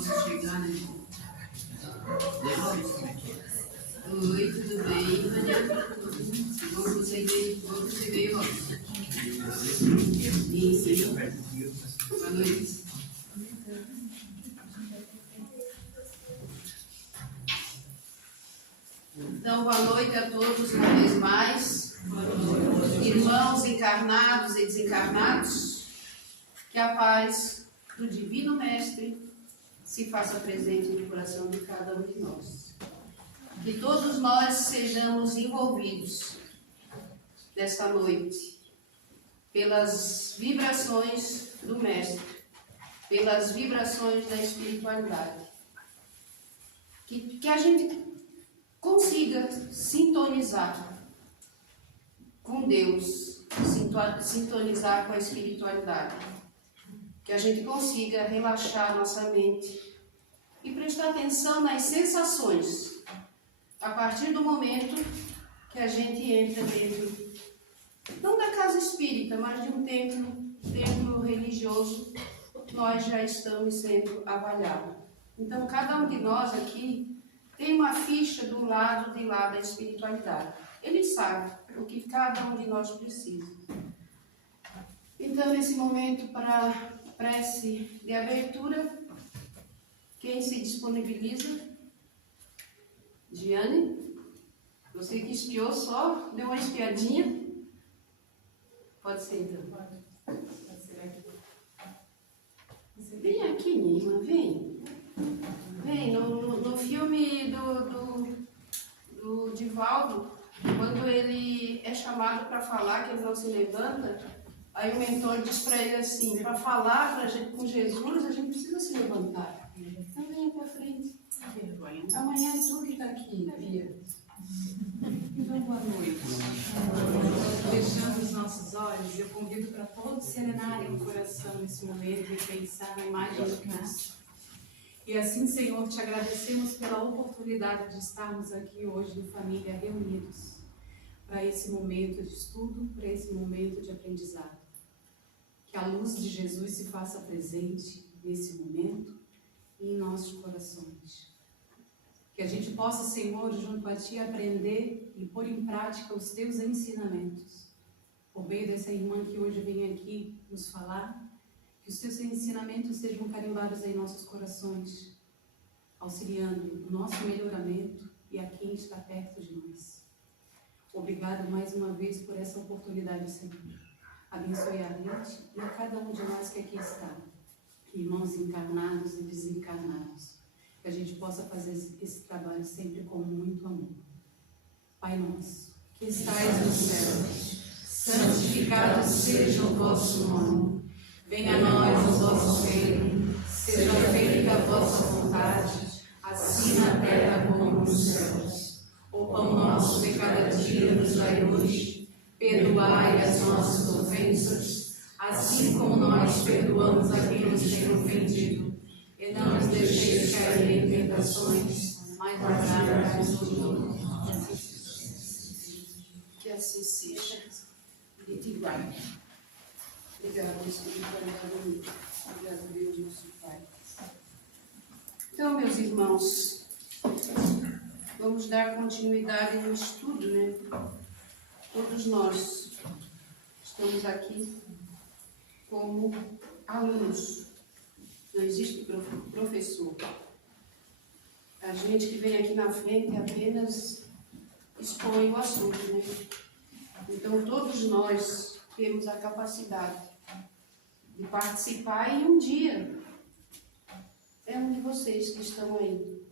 possa chegar, né? Oi, tudo bem, Maria? Bom que você veio, Robson. Isso. Boa noite. Então, boa noite a todos, uma vez mais. Irmãos encarnados e desencarnados, que a paz do Divino Mestre se faça presente no coração de cada um de nós. Que todos nós sejamos envolvidos nesta noite pelas vibrações do Mestre, pelas vibrações da espiritualidade. Que a gente consiga sintonizar com Deus, sintonizar com a espiritualidade. Que a gente consiga relaxar nossa mente e prestar atenção nas sensações a partir do momento que a gente entra dentro, não da casa espírita, mas de um templo religioso, nós já estamos sendo avaliados. Então, cada um de nós aqui tem uma ficha do lado de lá da espiritualidade. Ele sabe o que cada um de nós precisa. Então, nesse momento, para prece de abertura, quem se disponibiliza? Giane? Você que espiou só, deu uma espiadinha? Pode ser, então. Pode ser aqui. Vem aqui, minha irmã, vem. Vem, no filme do Divaldo, quando ele é chamado para falar, que ele não se levanta, aí o mentor diz para ele assim, para falar com Jesus, a gente precisa se levantar. Então venha para frente. Amanhã é tu que está aqui, Bia. Então, boa noite. Fechando os nossos olhos, eu convido para todos serenarem o coração nesse momento e pensar na imagem de Cristo. E assim, Senhor, te agradecemos pela oportunidade de estarmos aqui hoje em família reunidos para esse momento de estudo, para esse momento de aprendizado. Que a luz de Jesus se faça presente nesse momento e em nossos corações. Que a gente possa, Senhor, junto a Ti, aprender e pôr em prática os Teus ensinamentos. Por meio dessa irmã que hoje vem aqui nos falar, que os Teus ensinamentos sejam carimbados em nossos corações, auxiliando o nosso melhoramento e a quem está perto de nós. Obrigado mais uma vez por essa oportunidade, Senhor. Abençoe a Rede e a cada um de nós que aqui está, irmãos encarnados e desencarnados. Que a gente possa fazer esse trabalho sempre com muito amor. Pai nosso, que estais nos céus, santificado seja o vosso nome. Venha a nós o vosso reino, seja feita a vossa vontade, assim na terra como nos céus. O pão nosso de cada dia nos dai hoje, perdoai as nossas ofensas, assim como nós perdoamos a quem nos tem ofendido. E não nos deixeis cair em tentações, mas livrai-nos do mal. Que assim seja. E te guarde. Obrigado, Espírito. Obrigado, Deus, nosso Pai. Então, meus irmãos, vamos dar continuidade no estudo, né? Todos nós estamos aqui como alunos. Não existe professor. A gente que vem aqui na frente apenas expõe o assunto, né? Então, todos nós temos a capacidade de participar e um dia é um de vocês que estão aí,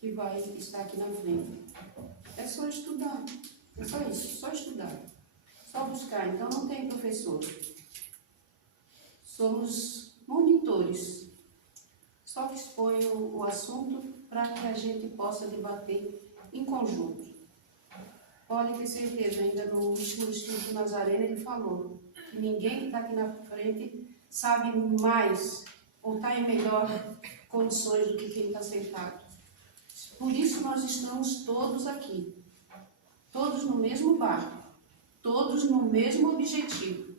que vai estar aqui na frente. É só estudar. É só isso, só estudar. Só buscar. Então, não tem professor. Somos monitores, só que expõe o assunto para que a gente possa debater em conjunto. Pode ter certeza, ainda no último estudo do Nazareno ele falou que ninguém que está aqui na frente sabe mais ou está em melhor condições do que quem está sentado. Por isso nós estamos todos aqui, todos no mesmo barco, todos no mesmo objetivo,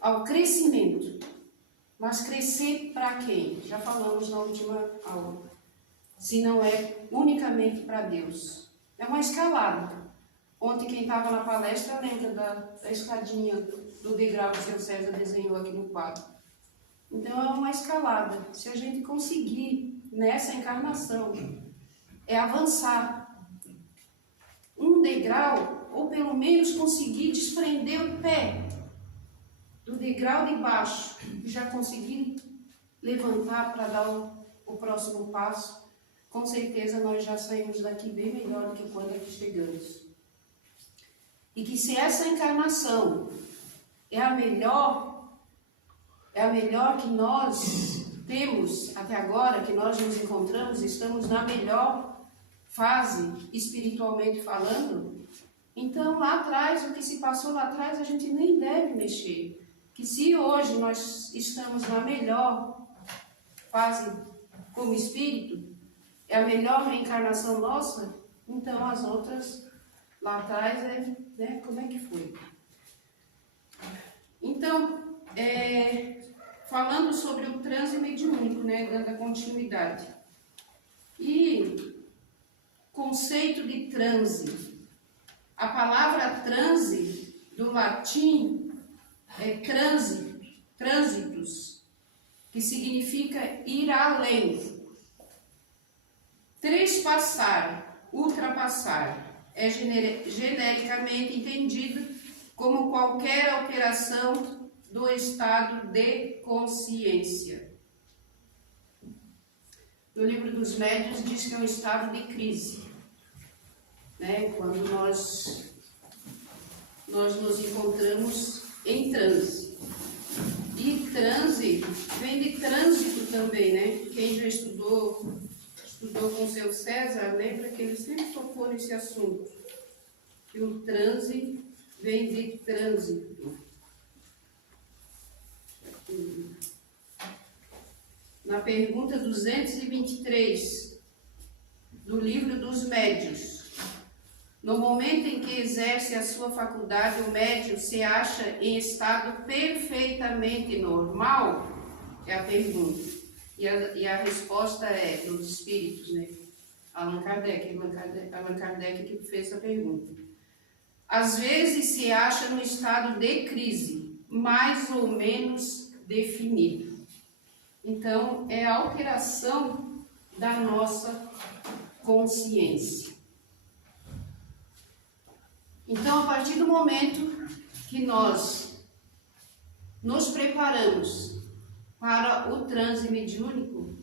ao crescimento. Mas crescer para quem? Já falamos na última aula. Se não é unicamente para Deus. É uma escalada. Ontem quem estava na palestra lembra da escadinha do degrau que o seu César desenhou aqui no quadro. Então é uma escalada. Se a gente conseguir nessa encarnação, é avançar um degrau, ou pelo menos conseguir desprender o pé do degrau de baixo e já conseguir levantar para dar o próximo passo, com certeza nós já saímos daqui bem melhor do que quando aqui chegamos. E que se essa encarnação é a melhor que nós temos até agora, que nós nos encontramos, estamos na melhor fase espiritualmente falando, então lá atrás, o que se passou lá atrás, a gente nem deve mexer. Que se hoje nós estamos na melhor fase como espírito, é a melhor reencarnação nossa, então as outras lá atrás, como é que foi? Então, falando sobre o transe mediúnico, dando a continuidade. E conceito de transe. A palavra transe, do latim, é trânsitos, que significa ir além. Trespassar, ultrapassar, é genericamente entendido como qualquer alteração do estado de consciência. No livro dos médiuns diz que é um estado de crise, quando nós nos encontramos em transe. E transe vem de trânsito também, Quem já estudou com o seu César, lembra que ele sempre tocou nesse assunto, que o transe vem de trânsito. Na pergunta 223 do livro dos médiuns, no momento em que exerce a sua faculdade, o médium se acha em estado perfeitamente normal? É a pergunta. E a resposta é dos espíritos, Allan Kardec que fez essa pergunta. Às vezes se acha no estado de crise, mais ou menos definido. Então, é a alteração da nossa consciência. Então, a partir do momento que nós nos preparamos para o transe mediúnico,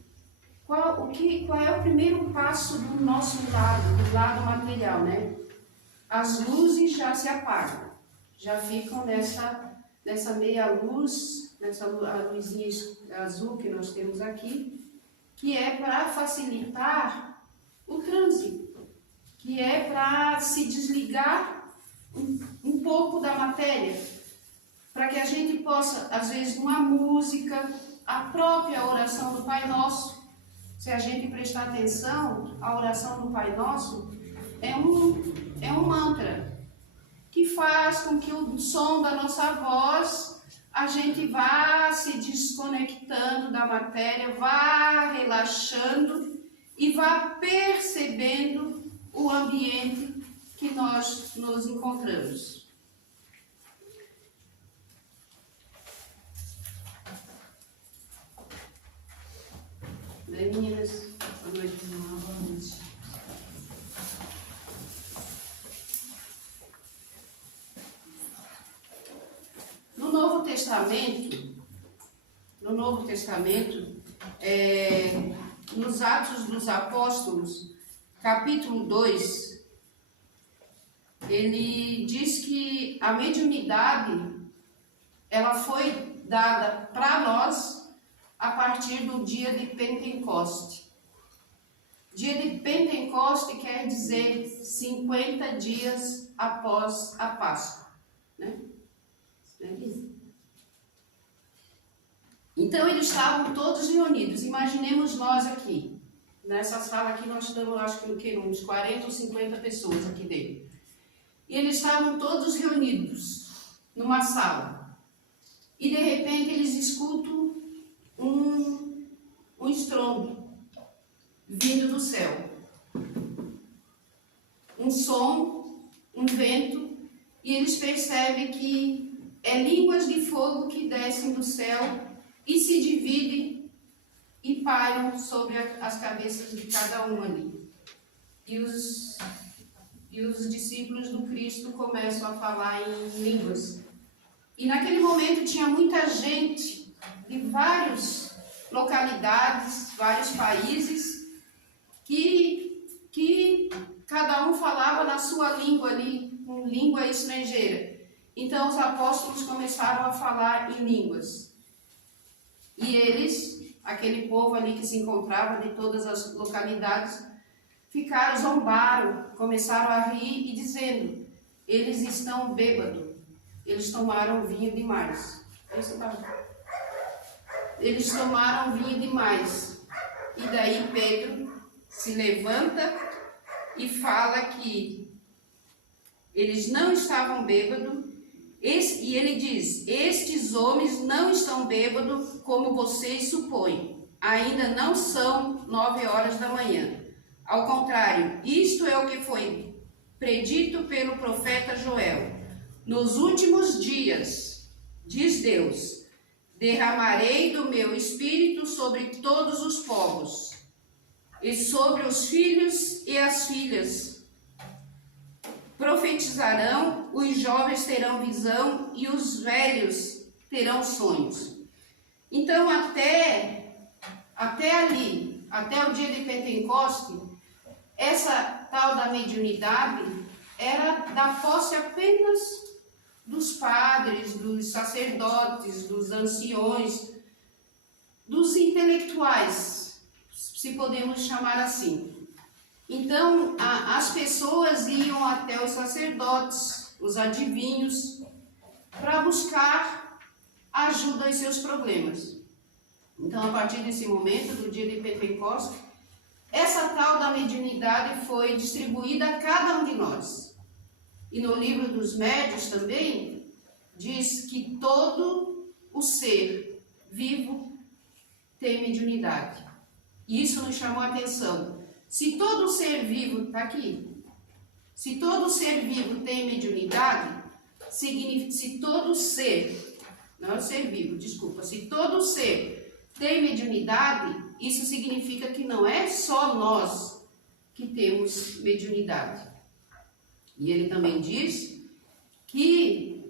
qual é o primeiro passo do nosso lado, do lado material, As luzes já se apagam, já ficam nessa meia luz, a luzinha azul que nós temos aqui, que é para facilitar o trânsito, que é para se desligar um pouco da matéria, para que a gente possa, às vezes, uma música, a própria oração do Pai Nosso. Se a gente prestar atenção, a oração do Pai Nosso é um mantra que faz com que o som da nossa voz, a gente vá se desconectando da matéria, vá relaxando e vá percebendo o ambiente que nós nos encontramos. Meninas, boa noite. Boa noite. No Novo Testamento, nos Atos dos Apóstolos, capítulo 2, ele diz que a mediunidade, ela foi dada para nós a partir do dia de Pentecoste. Dia de Pentecoste quer dizer 50 dias após a Páscoa, Então, eles estavam todos reunidos. Imaginemos nós aqui. Nessa sala aqui nós estamos, acho que uns 40 ou 50 pessoas aqui dentro. E eles estavam todos reunidos numa sala. E de repente eles escutam um estrondo vindo do céu. Um som, um vento, e eles percebem que é línguas de fogo que descem do céu e se dividem e pairam sobre as cabeças de cada um ali. E os discípulos do Cristo começam a falar em línguas. E naquele momento tinha muita gente de várias localidades, vários países, que cada um falava na sua língua ali, com língua estrangeira. Então os apóstolos começaram a falar em línguas. E eles, aquele povo ali que se encontrava de todas as localidades, zombaram, começaram a rir e dizendo: eles estão bêbados, eles tomaram vinho demais. Eles tomaram vinho demais. E daí Pedro se levanta e fala que eles não estavam bêbados, e ele diz: estes homens não estão bêbados como vocês supõem, ainda não são 9 horas da manhã. Ao contrário, isto é o que foi predito pelo profeta Joel. Nos últimos dias, diz Deus, derramarei do meu espírito sobre todos os povos, e sobre os filhos e as filhas. Profetizarão, os jovens terão visão e os velhos terão sonhos. Então, até ali, até o dia de Pentecoste, essa tal da mediunidade era da posse apenas dos padres, dos sacerdotes, dos anciões, dos intelectuais, se podemos chamar assim. Então, as pessoas iam até os sacerdotes, os adivinhos, para buscar ajuda aos seus problemas. Então, a partir desse momento, do dia de Pentecostes, essa tal da mediunidade foi distribuída a cada um de nós. E no livro dos médiuns também, diz que todo o ser vivo tem mediunidade. E isso nos chamou a atenção. Se todo ser vivo, está aqui, se todo ser vivo tem mediunidade, se todo ser, não é o ser vivo, desculpa, se todo ser tem mediunidade, isso significa que não é só nós que temos mediunidade. E ele também diz que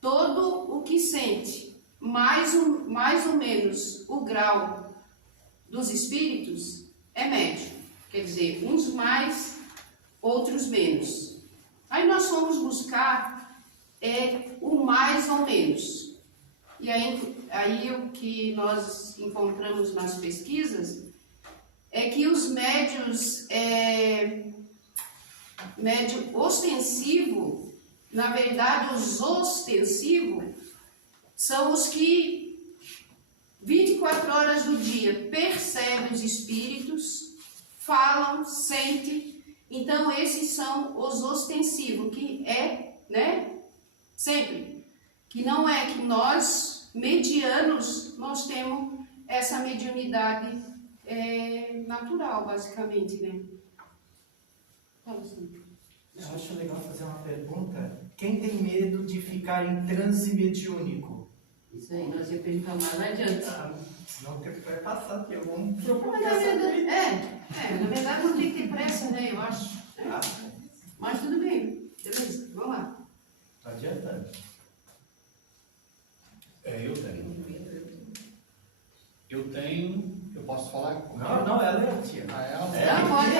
todo o que sente, mais ou menos o grau dos espíritos, é médio. Quer dizer, uns mais, outros menos. Aí nós fomos buscar o mais ou menos. E aí o que nós encontramos nas pesquisas é que os médios, médio ostensivo, na verdade os ostensivos, são os que 24 horas do dia percebem os espíritos, falam, sentem. Então esses são os ostensivos, que sempre. Que não é que nós, medianos, nós temos essa mediunidade natural, basicamente, né? Fala assim. Eu acho legal fazer uma pergunta. Quem tem medo de ficar em transe mediúnico? Isso aí, nós ia perguntar mais adiante. Senão o tempo vai passar, porque eu vou Mas na verdade não tem que ter pressa, né? Eu acho. Mas tudo bem, beleza, vamos lá. Tá adiantando. Eu posso falar? Não, ela é a tia. Não, pode.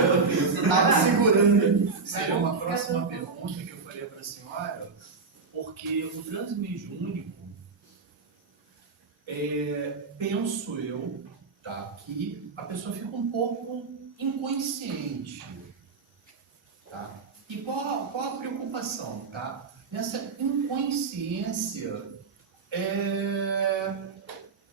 Eu estava segurando. Seria uma próxima pergunta que eu faria para a senhora, porque o transe mediúnico, penso eu, tá, que a pessoa fica um pouco inconsciente, tá? E qual a preocupação, tá? Nessa inconsciência,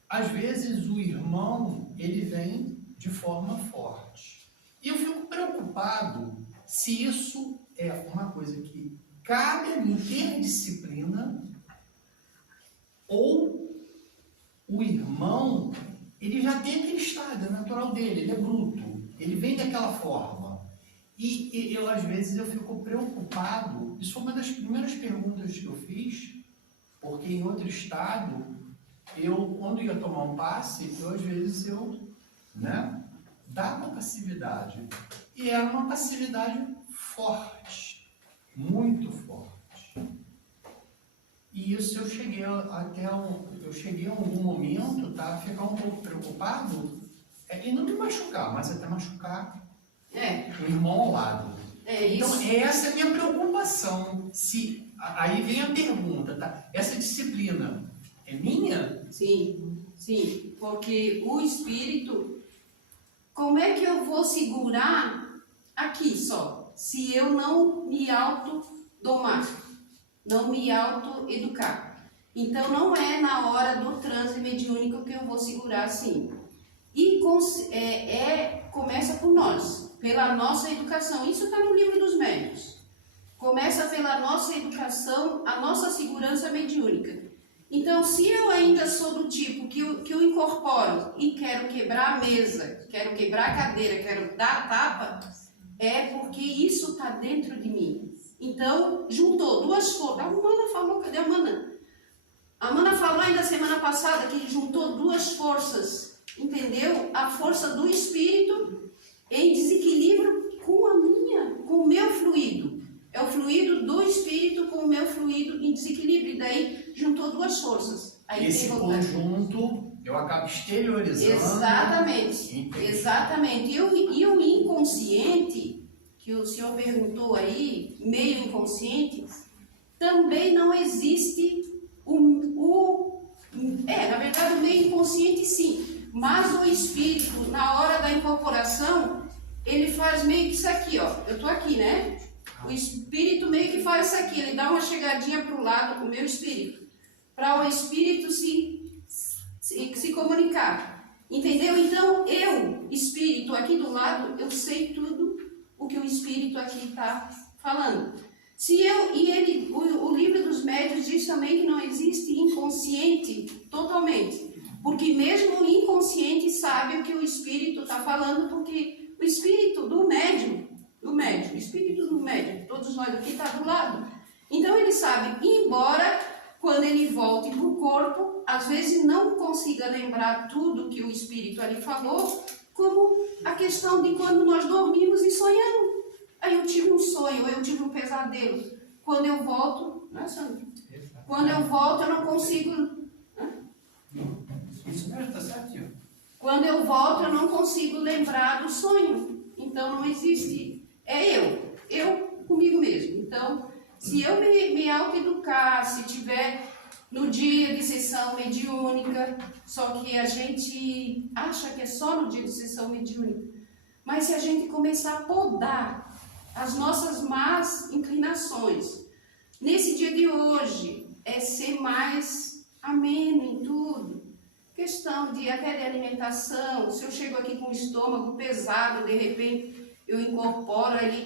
às vezes o irmão, ele vem de forma forte. E eu fico preocupado se isso é uma coisa que cabe a mim ter disciplina ou o irmão, ele já tem aquele estado, é natural dele, ele é bruto, ele vem daquela forma. E eu, às vezes, eu fico preocupado, isso foi uma das primeiras perguntas que eu fiz, porque em outro estado, quando ia tomar um passe, às vezes, dava passividade. E era uma passividade forte, muito forte. E isso eu cheguei a algum momento, tá, a ficar um pouco preocupado, e não me machucar, mas até machucar o irmão ao lado. Então, essa é a minha preocupação. Aí vem a pergunta, tá? Essa disciplina é minha? Sim, porque o espírito, como é que eu vou segurar aqui só, se eu não me autodomar, não me autoeducar? Então, não é na hora do transe mediúnico que eu vou segurar assim. E começa por nós, pela nossa educação. Isso está no livro dos médiuns. Começa pela nossa educação, a nossa segurança mediúnica. Então, se eu ainda sou do tipo que eu incorporo e quero quebrar a mesa, quero quebrar a cadeira, quero dar a tapa, é porque isso está dentro de mim. Então, juntou duas forças. A Mana falou, cadê a Mana? A Mana falou ainda semana passada que juntou duas forças, entendeu? A força do espírito em desequilíbrio com com o meu fluido. É o fluido do espírito com o meu fluido em desequilíbrio. E daí juntou duas forças. Aí esse conjunto eu acabo exteriorizando. Exatamente. E o inconsciente, que o senhor perguntou aí, meio inconsciente, também não existe na verdade o meio inconsciente sim, mas o espírito, na hora da incorporação, ele faz meio que isso aqui, ó. Eu tô aqui, né? O espírito meio que faz isso aqui, ele dá uma chegadinha para o lado com o meu espírito, para o espírito se comunicar, entendeu? Então, eu, espírito aqui do lado, eu sei tudo o que o espírito aqui está falando. O livro dos médiuns diz também que não existe inconsciente totalmente, porque mesmo o inconsciente sabe o que o espírito está falando, porque o espírito do médium, o espírito do médium, todos nós aqui está do lado. Então ele sabe, embora quando ele volte para o corpo, às vezes não consiga lembrar tudo que o espírito ali falou, como a questão de quando nós dormimos e sonhamos. Aí eu tive um sonho, eu tive um pesadelo. Quando eu volto, não é, Sandro? Quando eu volto, eu não consigo. Isso mesmo, está certinho. Quando eu volto, eu não consigo lembrar do sonho. Então não existe. É eu comigo mesmo. Então, se eu me autoeducar, se tiver no dia de sessão mediúnica, só que a gente acha que é só no dia de sessão mediúnica, mas se a gente começar a podar as nossas más inclinações, nesse dia de hoje, é ser mais ameno em tudo, questão até de alimentação. Se eu chego aqui com o estômago pesado, de repente eu incorporo ali,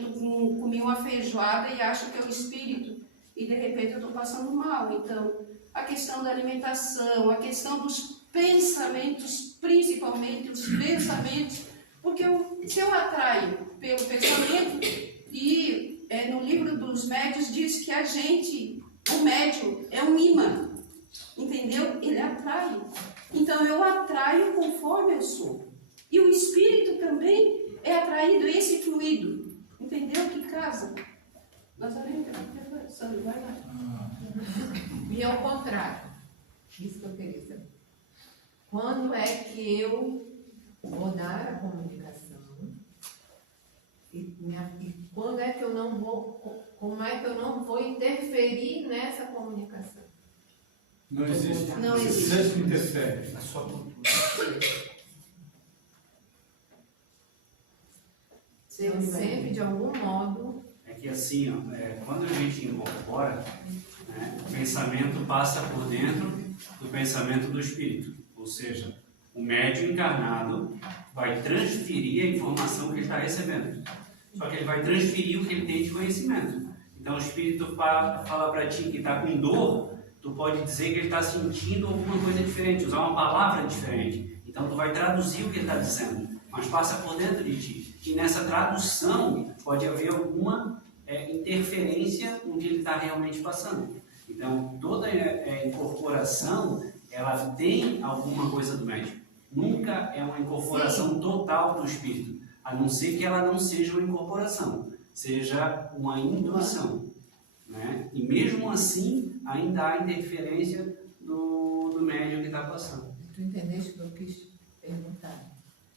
comi uma feijoada e acho que é o espírito, e de repente eu estou passando mal. Então, a questão da alimentação, a questão dos pensamentos, principalmente os pensamentos, porque se eu atraio pelo pensamento, e no livro dos médiuns diz que o médium é um imã, entendeu? Ele atrai. Então eu atraio conforme eu sou. E o espírito também é atraído a esse fluido, entendeu? Que casa. Nazaré, Sandro, vai lá. E ao contrário, isso que eu queria saber. Quando é que eu vou dar a comunicação? E quando é que eu não vou, como é que eu não vou interferir nessa comunicação? Não existe. Não existe. Você sempre interfere. Na sua cultura. Sempre, de algum modo. É que assim, ó, quando a gente incorpora, né, o pensamento passa por dentro do pensamento do espírito. Ou seja, o médium encarnado vai transferir a informação que ele está recebendo. Só que ele vai transferir o que ele tem de conhecimento. Então o espírito fala para ti que está com dor, tu pode dizer que ele está sentindo alguma coisa diferente, usar uma palavra diferente. Então tu vai traduzir o que ele está dizendo, mas passa por dentro de ti. E nessa tradução pode haver alguma interferência no que ele está realmente passando. Então toda incorporação, ela tem alguma coisa do médium. Nunca é uma incorporação total do espírito, a não ser que ela não seja uma incorporação, seja uma indução, né? E mesmo assim, ainda há interferência do médium que está passando. Tu entendeste o que eu quis perguntar?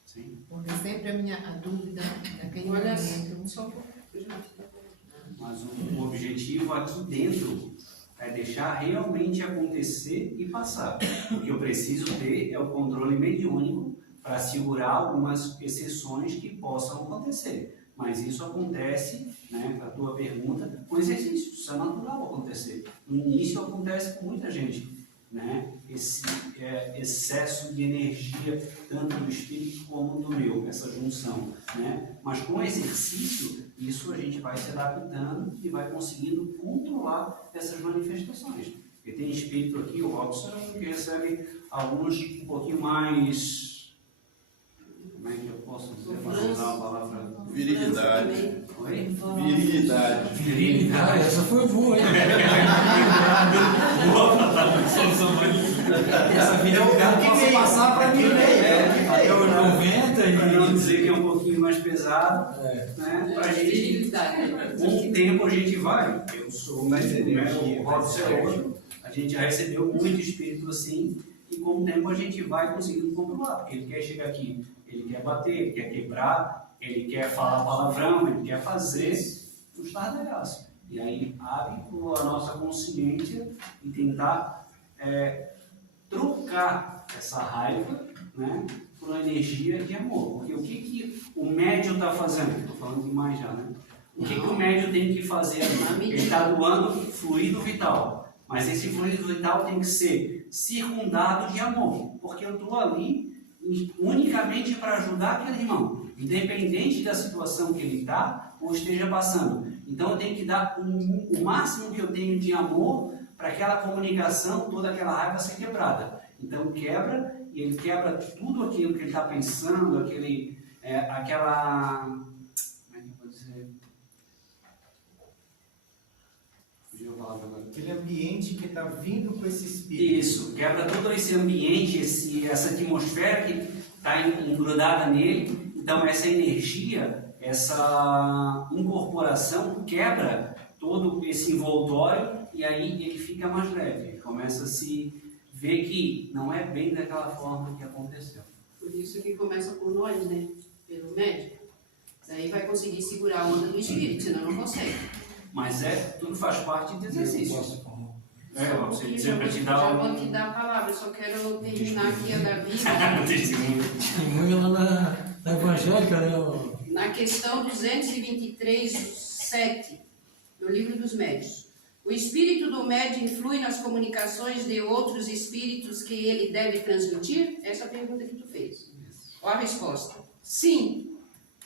Sim. Porque sempre a dúvida naquele Olha, momento. só um pouco. Mas o objetivo aqui dentro é deixar realmente acontecer e passar. O que eu preciso ter é o controle mediúnico para segurar algumas exceções que possam acontecer. Mas isso acontece, né, a tua pergunta, com exercício. Isso é natural acontecer. No início acontece com muita gente, né? Esse excesso de energia, tanto do espírito como do meu, essa junção, né? Mas com exercício, isso a gente vai se adaptando e vai conseguindo controlar essas manifestações. Porque tem espírito aqui, o Robson, que recebe alguns um pouquinho mais... Como é que eu posso dizer? Para usar uma palavra... Virilidade. Oi? Virilidade. Virilidade. Essa foi boa, hein? Boa para tradução. Essa virilidade posso passar para mim, né? Até os 90 Para não e... dizer que é um pouquinho mais pesado, né? Pra gente, com o tempo a gente vai. Eu sou mais energia, o Robson é outro. A gente já recebeu muito espírito assim, e com o tempo a gente vai conseguindo controlar. Porque ele quer chegar aqui, ele quer bater, ele quer quebrar, ele quer falar palavrão, ele quer fazer um estardalhaço. E aí abre a nossa consciência e tentar trocar essa raiva, né, por uma energia de amor. Porque o que o médium está fazendo? Estou falando demais já, né? O que o médium tem que fazer? Ele está doando fluido vital. Mas esse fluido vital tem que ser circundado de amor. Porque eu estou ali unicamente para ajudar aquele irmão, independente da situação que ele está ou esteja passando. Então eu tenho que dar o máximo que eu tenho de amor para aquela comunicação, toda aquela raiva ser quebrada. Então quebra, e ele quebra tudo aquilo que ele está pensando, aquela... Como é que eu vou dizer? Fugiu a palavra agora. Aquele ambiente que está vindo com esse espírito. Isso, quebra todo esse ambiente, essa atmosfera que está engrudada nele. Então essa energia, essa incorporação quebra todo esse envoltório e aí ele fica mais leve. Ele começa a se ver que não é bem daquela forma que aconteceu. Por isso que começa por nós, né? Pelo médico. Daí vai conseguir segurar a onda do espírito, senão não consegue. Mas tudo faz parte do exercício. Você Eu dizer para te dar já vou te dar a palavra, eu só quero terminar aqui a da vida. Testemunho lá na evangélica, né? Na questão 223:7 do Livro dos Médiuns. O espírito do médium influi nas comunicações de outros espíritos que ele deve transmitir? Essa é a pergunta que tu fez. Qual a resposta? Sim,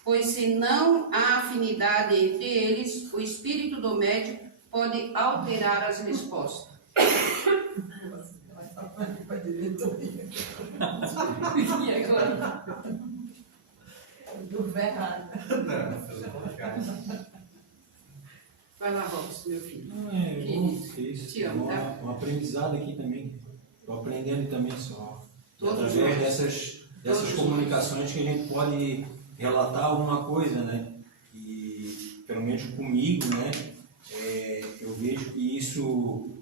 pois se não há afinidade entre eles, o espírito do médium pode alterar as respostas. E agora? Tudo errado. Vai lá, Robson, meu filho. Não, é bom ter isso. Te amo, tá? Um aprendizado aqui também. Estou aprendendo também só. Todos Através nós. dessas Todos comunicações que a gente pode relatar alguma coisa, né? E pelo menos comigo, né? Eu vejo que isso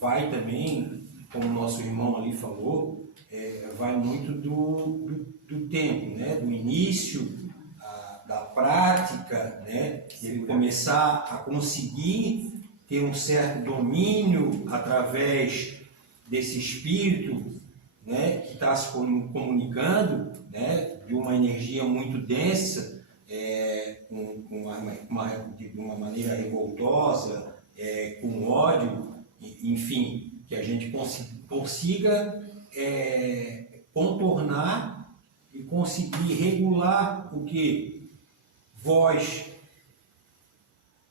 vai também, como o nosso irmão ali falou, vai muito do tempo, né? Do início, da prática, né? Ele começar a conseguir ter um certo domínio através desse espírito, né? Que está se comunicando, né? De uma energia muito densa, de uma maneira revoltosa, com ódio, enfim, que a gente consiga contornar e conseguir regular o que? Voz,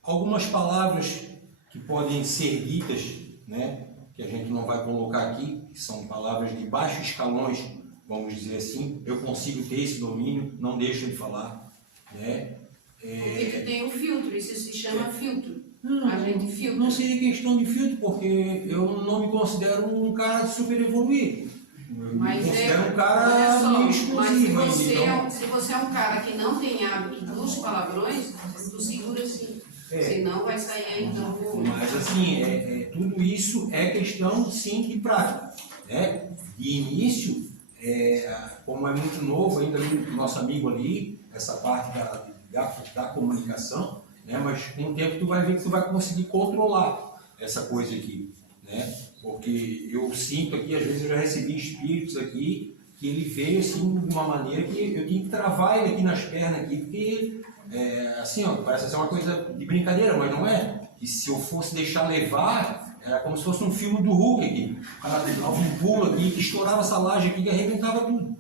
algumas palavras que podem ser ditas, né? que a gente não vai colocar aqui, que são palavras de baixos escalões, vamos dizer assim, eu consigo ter esse domínio, não deixo de falar, né? Porque tu tem um filtro, isso se chama filtro. Não, A gente filtra. não seria questão de filtro, porque eu não me considero um cara super evoluído. Eu Mas me considero um olha cara só, meio mas se explosivo você, ainda. se você é um cara que não tem hábito dos palavrões, tu segura assim. É. Senão vai sair aí então. Mas assim, tudo isso é questão sim de prática. Né? De início, como é muito novo ainda o nosso amigo ali, essa parte da comunicação, né? Mas com o tempo tu vai ver que tu vai conseguir controlar essa coisa aqui. Né? Porque eu sinto aqui, às vezes eu já recebi espíritos aqui, que ele veio assim de uma maneira que eu tinha que travar ele aqui nas pernas, aqui, porque assim, ó, parece ser uma coisa de brincadeira, mas não é. E se eu fosse deixar levar, era como se fosse um filme do Hulk aqui. O cara dava um pulo aqui, que estourava essa laje aqui, que arrebentava tudo.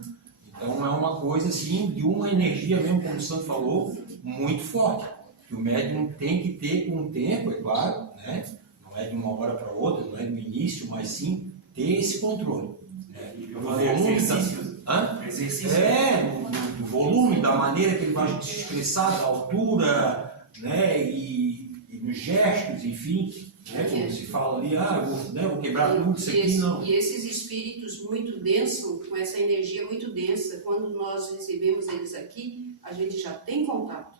Então é uma coisa assim, de uma energia mesmo, como o Santo falou, muito forte. Que o médium tem que ter com o tempo, é claro, né? Não é de uma hora para outra, não é do início, mas sim ter esse controle. Né? Eu falei exercício. Exercício. Do volume, da maneira que ele vai se expressar, da altura, né? E dos gestos, enfim, né? Como se fala ali, vou quebrar tudo isso aqui, não. E esses espíritos muito densos, com essa energia muito densa, quando nós recebemos eles aqui, a gente já tem contato.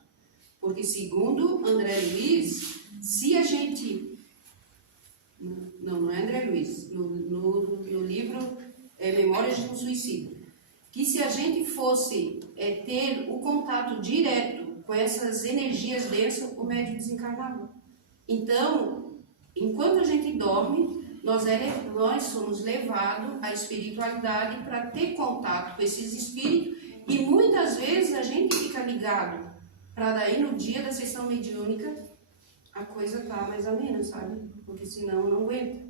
Porque segundo André Luiz, se a gente... Não é André Luiz, no livro Memórias de um Suicídio, que se a gente fosse ter o contato direto com essas energias densas, o médium desencarnava. Então, enquanto a gente dorme, nós somos levados à espiritualidade para ter contato com esses espíritos, e muitas vezes a gente fica ligado, para daí no dia da sessão mediúnica a coisa tá mais amena, sabe? Porque senão não aguenta.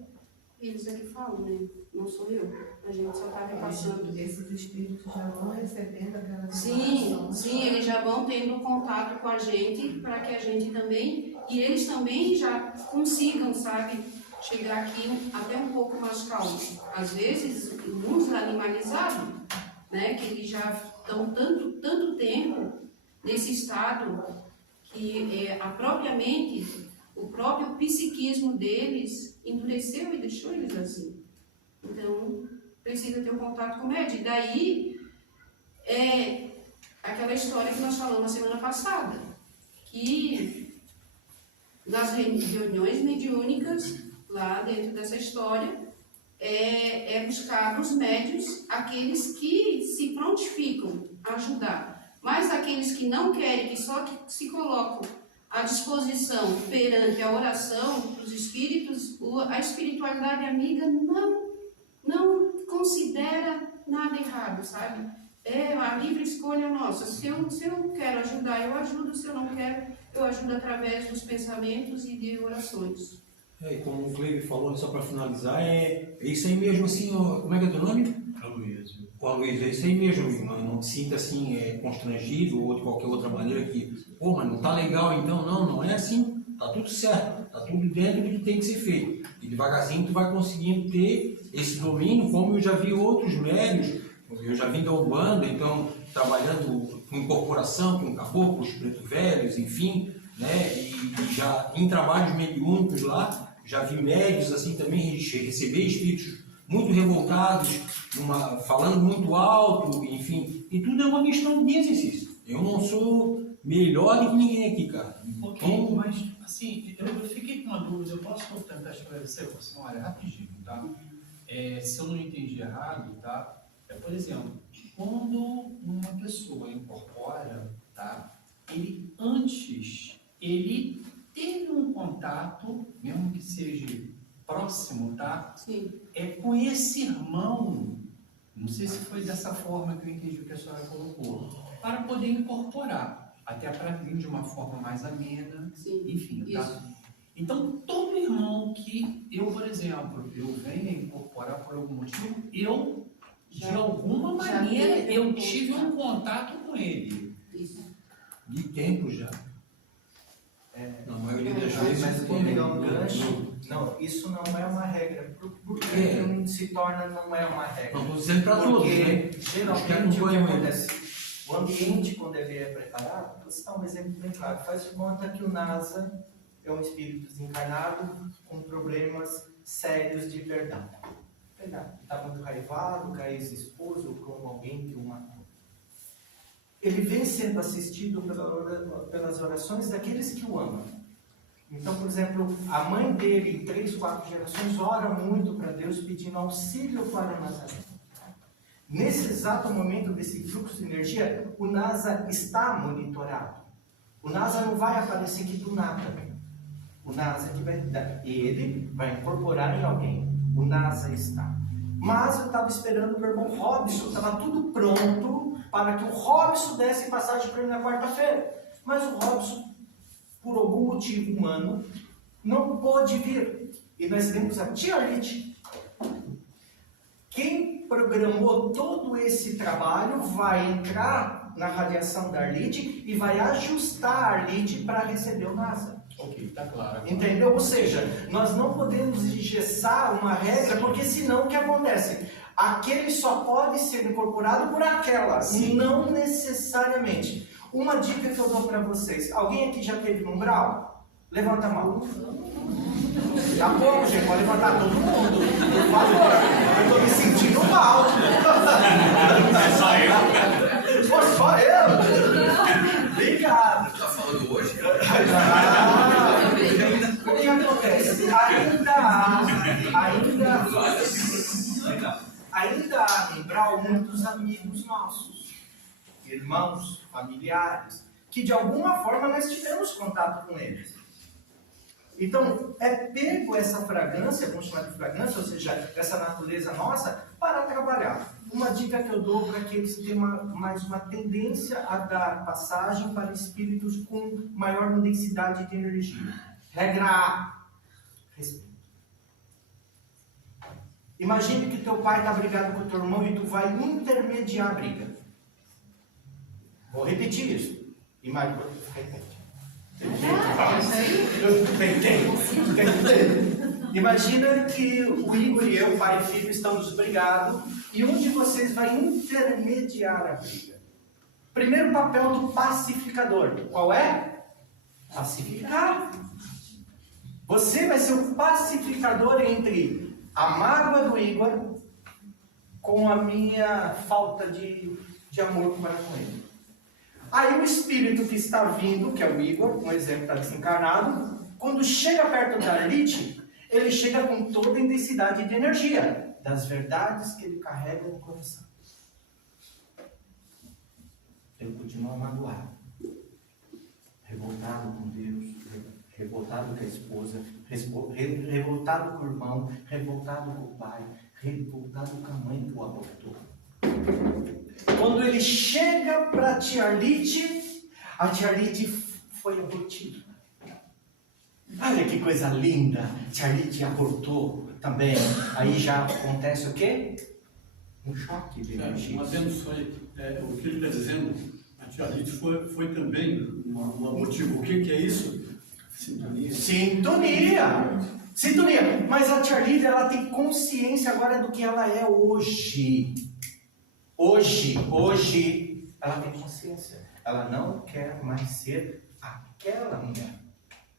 Eles é que falam, né? Não sou eu. A gente só está repassando. Esses espíritos já vão recebendo aquelas Sim, eles já vão tendo contato com a gente para que a gente também, e eles também já consigam, sabe, chegar aqui até um pouco mais calmo. Às vezes, uns animalizados, né? Que eles já estão tanto tempo nesse estado que a própria mente, o próprio psiquismo deles endureceu e deixou eles assim. Então, precisa ter um contato com o médium. E daí, aquela história que nós falamos na semana passada, que nas reuniões mediúnicas, lá dentro dessa história, buscar os médiuns aqueles que se prontificam a ajudar. Mas aqueles que não querem, que só que se colocam à disposição perante a oração dos espíritos, a espiritualidade amiga não considera nada errado, sabe? A livre escolha nossa. Se eu quero ajudar, eu ajudo. Se eu não quero, eu ajudo através dos pensamentos e de orações. E como o Cleber falou, só para finalizar, é isso aí mesmo assim, como é que é teu nome? Luiz, é isso aí mesmo, não te sinta assim constrangido ou de qualquer outra maneira que, mas não tá legal então, não é assim, tá tudo certo, tá tudo dentro do que tem que ser feito. E devagarzinho tu vai conseguindo ter esse domínio, como eu já vi outros médios, eu já vim da Umbanda, então trabalhando com incorporação, com caboclos, preto velhos, enfim, né, e já em trabalhos mediúnicos lá, já vi médios assim também receber espíritos muito revoltados, falando muito alto, enfim, e tudo é uma questão de exercício. Eu não sou melhor do que ninguém aqui, cara. Ok, mas assim, eu fiquei com uma dúvida, eu posso tentar esclarecer para a senhora rapidinho, tá? Se eu não entendi errado, tá? Por exemplo, quando uma pessoa incorpora, tá? Ele teve um contato, mesmo que seja próximo, tá? Sim. Com esse irmão, não sei se foi dessa forma que eu entendi o que a senhora colocou, para poder incorporar, até para vir de uma forma mais amena, Sim. enfim, tá? Isso. Então, todo irmão que eu, por exemplo, eu venha incorporar por algum motivo, de alguma maneira, eu tive um contato com ele. Isso. De tempo já. Na maioria das vezes. Mas eu vou pegar um gancho. Não, isso não é uma regra para o Por que não se torna, não é uma regra? Não estou dizendo para todos, né? Porque geralmente o que acontece? O ambiente, quando ele é preparado, você dá um exemplo bem claro. Faz de conta que o NASA é um espírito desencarnado com problemas sérios de perdão. Está muito raivado com a ex-esposa ou com alguém que o matou. Ele vem sendo assistido pelas orações daqueles que o amam. Então, por exemplo, a mãe dele, em 3, 4 gerações, ora muito para Deus pedindo auxílio para o Nazareno. Nesse exato momento desse fluxo de energia, o NASA está monitorado. O NASA não vai aparecer aqui do nada. O NASA que vai dar, ele vai incorporar em alguém. O NASA está. Mas eu estava esperando o meu irmão Robson, estava tudo pronto para que o Robson desse passagem para ele na quarta-feira. Mas o Robson, por algum motivo humano, não pôde vir. E nós temos a tia Arlete. Quem programou todo esse trabalho vai entrar na radiação da Arlete e vai ajustar a Arlete para receber o NASA. Ok, tá claro. Entendeu? Ou seja, nós não podemos engessar uma regra, porque senão o que acontece? Aquele só pode ser incorporado por aquela, não necessariamente. Uma dica que eu dou para vocês: alguém aqui já teve no umbral? Levanta a mão. Tá bom, gente, pode levantar todo mundo. Por favor, eu estou me sentindo mal. É só eu. Pô, só eu? Obrigado. Tá falando hoje? O que acontece? Ainda há em Brau muitos amigos nossos, irmãos, familiares, que de alguma forma nós tivemos contato com eles. Então, é pego essa fragrância, vamos chamar de fragrância, ou seja, essa natureza nossa, para trabalhar. Uma dica que eu dou para aqueles que têm mais uma tendência a dar passagem para espíritos com maior densidade de energia. Regra A: respeito. Imagine que teu pai está brigado com o teu irmão e tu vai intermediar a briga. Vou repetir isso. Repete. Imagina que o Igor e eu, pai e filho, estamos brigados e um de vocês vai intermediar a briga. Primeiro papel do pacificador. Qual é? Pacificar. Você vai ser o pacificador entre a mágoa do Igor com a minha falta de amor para com ele. Aí o espírito que está vindo, que é o Igor, um exemplo, está desencarnado, quando chega perto da Arlete, ele chega com toda a intensidade de energia das verdades que ele carrega no coração. Ele continua magoado, revoltado com Deus, revoltado com a esposa, revoltado com o irmão, revoltado com o pai, revoltado com a mãe que o abortou. Quando ele chega para a tia Arlete foi abortida. Olha que coisa linda, tia Arlete abortou também. Aí já acontece o quê? Um choque de energia. Mas foi, o que ele está dizendo, a tia Arlete foi também um motivo. O que é isso? Sintonia. Mas a tia Arlete, ela tem consciência agora do que ela é hoje. Hoje, ela tem consciência. Ela não quer mais ser aquela mulher.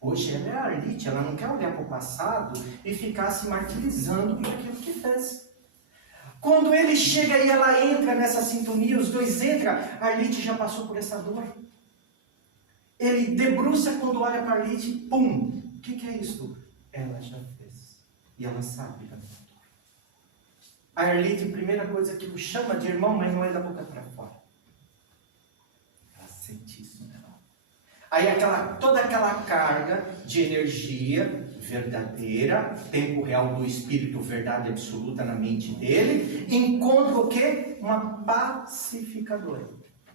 Hoje ela é a Arlete, ela não quer olhar para o passado e ficar se martirizando por aquilo que fez. Quando ele chega e ela entra nessa sintonia, os dois entram, a Arlete já passou por essa dor. Ele debruça quando olha para a Arlete, pum! O que é isso? Ela já fez. E ela sabe da dor. A Arlete, a primeira coisa que o chama de irmão, mas não é da boca para fora. Ela sente isso, né? Aí toda aquela carga de energia verdadeira, tempo real do espírito, verdade absoluta na mente dele, encontra o quê? Uma pacificadora,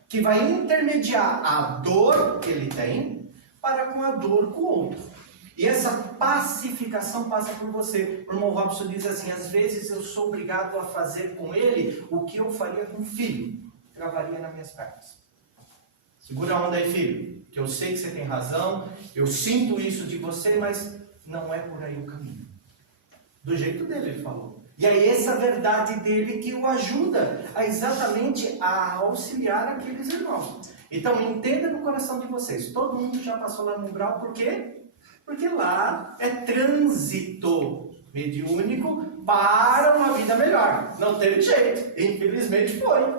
que vai intermediar a dor que ele tem para com a dor com o outro. E essa pacificação passa por você. O irmão Robson diz assim: às vezes eu sou obrigado a fazer com ele o que eu faria com o filho. Travaria nas minhas pernas. Segura a onda aí, filho, que eu sei que você tem razão, eu sinto isso de você, mas não é por aí o caminho. Do jeito dele, ele falou. E é essa verdade dele que o ajuda a exatamente a auxiliar aqueles irmãos. Então, entenda no coração de vocês. Todo mundo já passou lá no umbral, por quê? Porque lá é trânsito mediúnico para uma vida melhor. Não teve jeito. Infelizmente foi.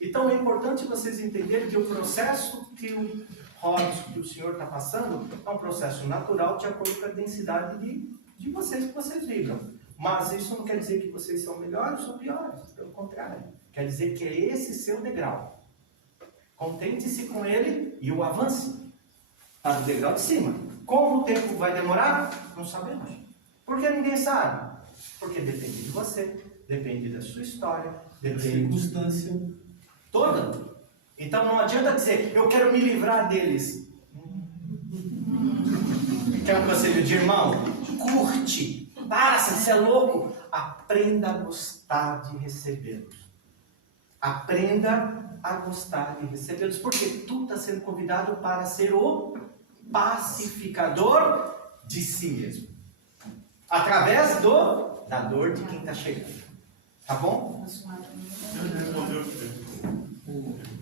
Então, é importante vocês entenderem que o processo que o Robson, que o senhor está passando, é um processo natural de acordo com a densidade de vocês que vocês vibram. Mas isso não quer dizer que vocês são melhores ou piores. Pelo contrário. Quer dizer que é esse seu degrau. Contente-se com ele e o avance. Está no degrau de cima. Como o tempo vai demorar? Não sabemos. Porque ninguém sabe. Porque depende de você, depende da sua história, depende da circunstância toda. Então não adianta dizer, eu quero me livrar deles. Quer um conselho de irmão? Curte. Para, você é louco. Aprenda a gostar de recebê-los. Aprenda a gostar de recebê-los. Porque tu está sendo convidado para ser o pacificador de si mesmo. Através da dor de quem está chegando. Tá bom?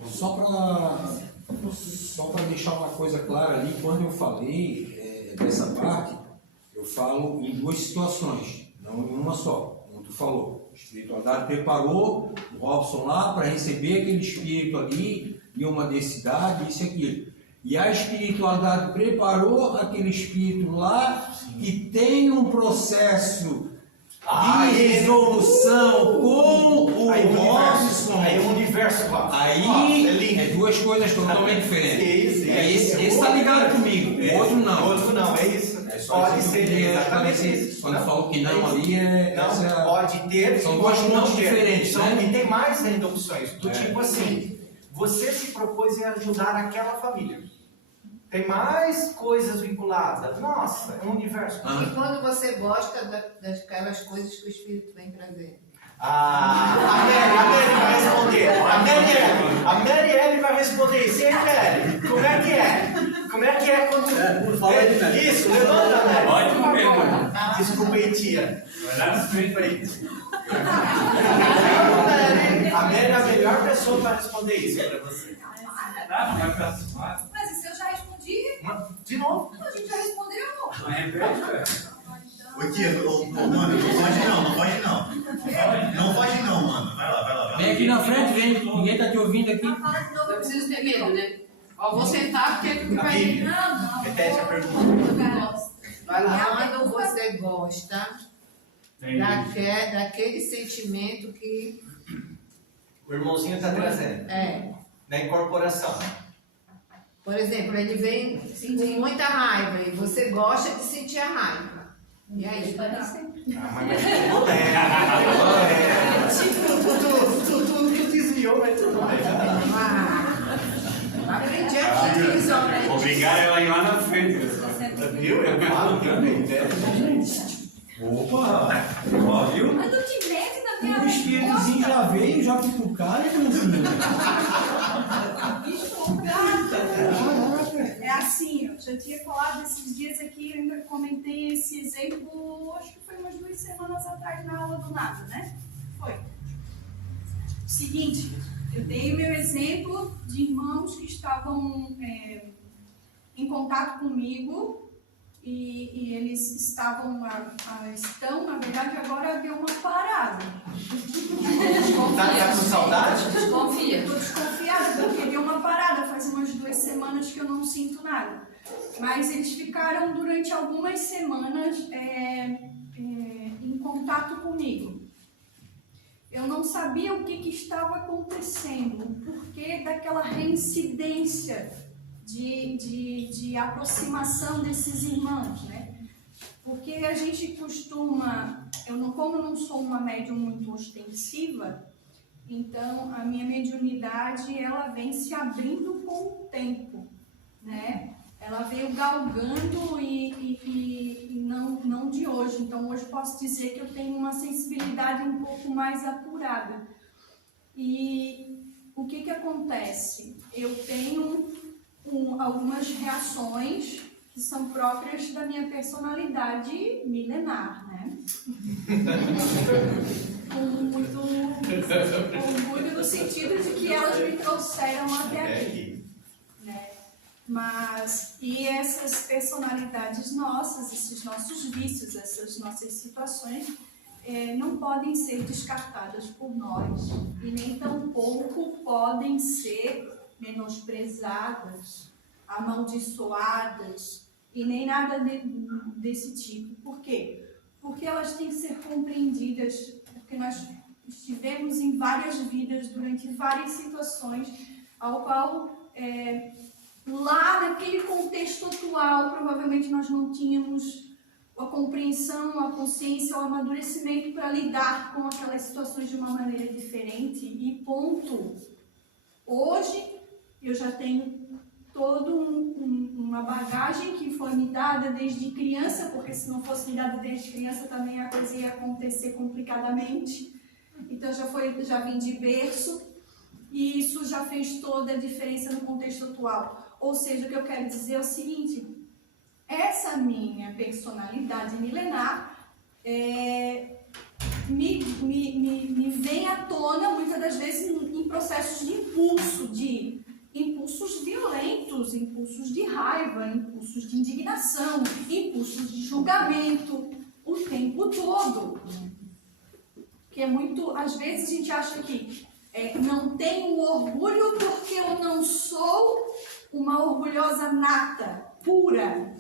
Só para deixar uma coisa clara ali, quando eu falei dessa parte, eu falo em duas situações, não em uma só, como tu falou. A espiritualidade preparou o Robson lá para receber aquele espírito ali, em uma densidade, isso e aquilo. E a espiritualidade preparou aquele espírito lá que tem um processo de resolução com o Robson. Aí o universo. Aí é duas coisas totalmente diferentes. Esse está ligado comigo, o outro não. O outro não, é isso. Pode ser exatamente isso. Quando falou que não ali não, pode ter. São duas fontes diferentes, né? E tem mais ainda opções. Do tipo assim, você se propôs em ajudar aquela família. Tem mais coisas vinculadas. Nossa, é um universo. E quando você gosta daquelas coisas que o Espírito vem trazer? A Mary vai responder. A Mary vai responder isso. E aí, Mary? Como é que é? Como é que é quando... Isso, levanta, Mary. Ótimo mesmo. Desculpa aí, tia. Vai dar no frente aí. A Mary é a melhor pessoa para responder isso para você. Não vai participar. Mas isso eu já respondi. De novo. A gente já respondeu. Não repete, Ô tia, mano, não foge não. Não foge não, mano. Vai lá. Vem aqui na frente, vem. Ninguém tá te ouvindo aqui. Eu preciso ter medo, né? Ó, vou sentar porque vai... Repete a pergunta. Vai lá. Quando você gosta daquele sentimento que... O irmãozinho está trazendo. Da incorporação. Por exemplo, ele vem com muita raiva e você gosta de sentir a raiva. E aí? Tu desviou, mas tudo bem. Aprendi aqui isso, né? Obrigar ela a ir lá na frente. Viu? Eu falo que eu Opa! Ó, viu? Mas eu te meto na minha O espíritozinho já veio, já cutucaram e Franzinho. É assim, eu já tinha falado esses dias aqui, eu ainda comentei esse exemplo, acho que foi umas 2 semanas atrás na aula do nada, né? Foi. Seguinte, eu dei o meu exemplo de irmãos que estavam em contato comigo e eles estão, na verdade, agora deu uma parada. Tá com saudade? Desconfia. Estou desconfiada, porque deu uma parada, faz umas 2 semanas que eu não sinto nada. Mas eles ficaram durante algumas semanas em contato comigo. Eu não sabia o que estava acontecendo, o porquê daquela reincidência de aproximação desses irmãos, né? Porque a gente costuma, como eu não sou uma médium muito ostensiva, então a minha mediunidade ela vem se abrindo com o tempo, né? Ela veio galgando e não de hoje. Então hoje posso dizer que eu tenho uma sensibilidade um pouco mais apurada. E o que acontece? Eu tenho algumas reações que são próprias da minha personalidade milenar, né? né? Com muito orgulho no sentido de que elas me trouxeram até aqui, né? Mas, e essas personalidades nossas, esses nossos vícios, essas nossas situações, não podem ser descartadas por nós e nem tampouco podem ser menosprezadas, amaldiçoadas e nem nada desse tipo. Por quê? Porque elas têm que ser compreendidas, porque nós estivemos em várias vidas, durante várias situações, ao qual, lá naquele contexto atual, provavelmente nós não tínhamos a compreensão, a consciência, o amadurecimento para lidar com aquelas situações de uma maneira diferente e ponto. Hoje, eu já tenho toda uma bagagem que foi me dada desde criança, porque se não fosse me dada desde criança também a coisa ia acontecer complicadamente. Então já vim de berço e isso já fez toda a diferença no contexto atual. Ou seja, o que eu quero dizer é o seguinte: essa minha personalidade milenar me vem à tona muitas das vezes em processos de impulsos violentos, impulsos de raiva, impulsos de indignação, impulsos de julgamento o tempo todo. Que é muito, às vezes a gente acha que não tenho orgulho porque eu não sou uma orgulhosa nata, pura.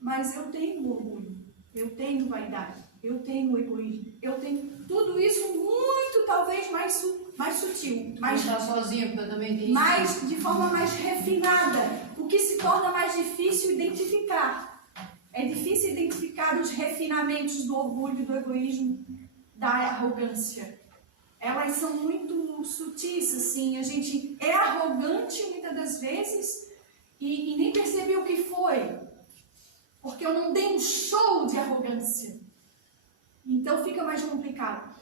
Mas eu tenho orgulho, eu tenho vaidade, eu tenho egoísmo, eu tenho tudo isso muito, talvez, mais sutil, mais sozinha, porque eu também tenho de forma mais refinada, o que se torna mais difícil identificar. É difícil identificar os refinamentos do orgulho, do egoísmo, da arrogância. Elas são muito sutis, assim, a gente é arrogante muitas das vezes e nem percebe o que foi. Porque eu não dei um show de arrogância. Então fica mais complicado.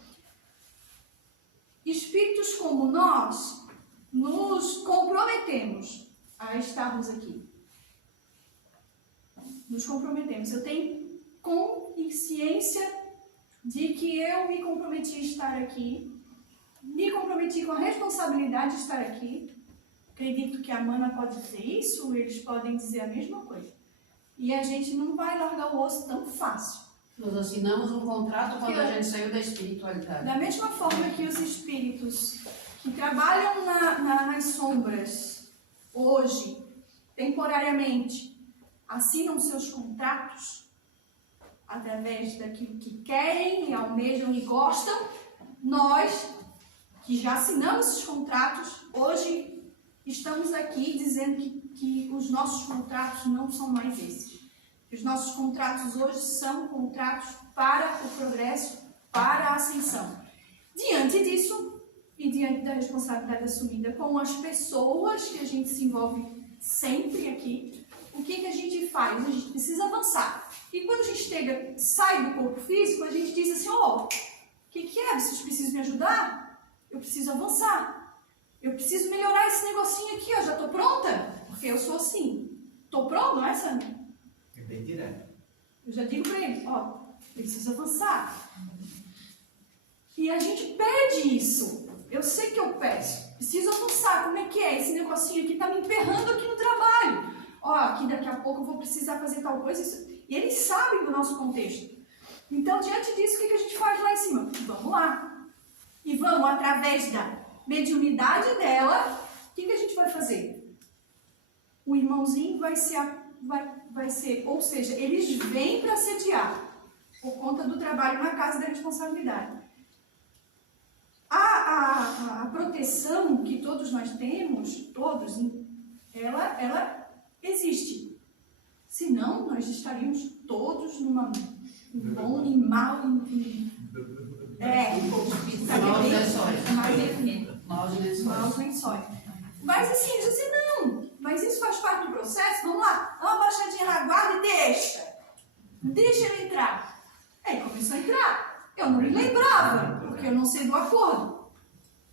Espíritos como nós nos comprometemos a estarmos aqui. Nos comprometemos. Eu tenho consciência de que eu me comprometi a estar aqui. Me comprometi com a responsabilidade de estar aqui. Acredito que a Mana pode dizer isso, eles podem dizer a mesma coisa. E a gente não vai largar o osso tão fácil. Nós assinamos um contrato quando a gente saiu da espiritualidade. Da mesma forma que os espíritos que trabalham nas sombras, hoje, temporariamente, assinam seus contratos através daquilo que querem e almejam e gostam, nós, que já assinamos esses contratos, hoje estamos aqui dizendo que os nossos contratos não são mais esses. Os nossos contratos hoje são contratos para o progresso, para a ascensão. Diante disso, e diante da responsabilidade assumida com as pessoas que a gente se envolve sempre aqui, o que a gente faz? A gente precisa avançar. E quando a gente sai do corpo físico, a gente diz assim: o que é? Vocês precisam me ajudar? Eu preciso avançar. Eu preciso melhorar esse negocinho aqui, já estou pronta? Porque eu sou assim. Estou pronto, não é, Sandra? É bem direto. Eu já digo para eles, preciso avançar. E a gente pede isso. Eu sei que eu peço. Preciso avançar. Como é que é? Esse negocinho aqui está me emperrando aqui no trabalho. Aqui daqui a pouco eu vou precisar fazer tal coisa. E eles sabem do nosso contexto. Então, diante disso, o que a gente faz lá em cima? Vamos lá. E vamos, através da mediunidade dela, o que a gente vai fazer? O irmãozinho vai ser, ou seja, eles vêm para sediar, por conta do trabalho na casa da responsabilidade. A proteção que todos nós temos, ela existe. Senão, nós estaríamos todos numa bom e mal... Maus lençóis. Mas assim, eu disse, não, mas isso faz parte do processo, vamos lá, dá uma baixadinha na guarda e deixa ele entrar. Aí começou a entrar. Eu não me lembrava, porque eu não sei do acordo.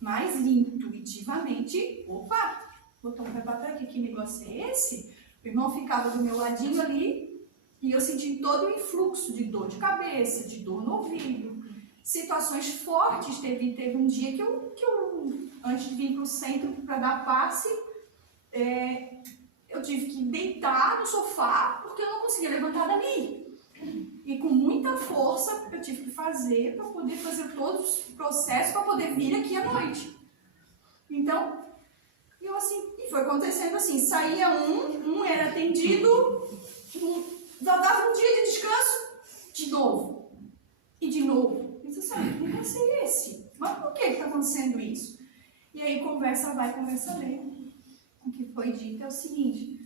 Mas intuitivamente, botou um pé para trás, que negócio é esse? O irmão ficava do meu ladinho ali E eu senti todo o influxo de dor de cabeça, de dor no ouvido, situações fortes. Teve um dia que eu antes de vir para o centro para dar passe, eu tive que deitar no sofá porque eu não conseguia levantar dali. E com muita força eu tive que fazer para poder fazer todos os processos para poder vir aqui à noite. Então, eu assim, e foi acontecendo assim, saía um era atendido, já dava um dia de descanso, de novo. E de novo. Eu disse assim, que negócio é esse? Mas por que está acontecendo isso? E aí conversa vai, conversa vem. O que foi dito é o seguinte,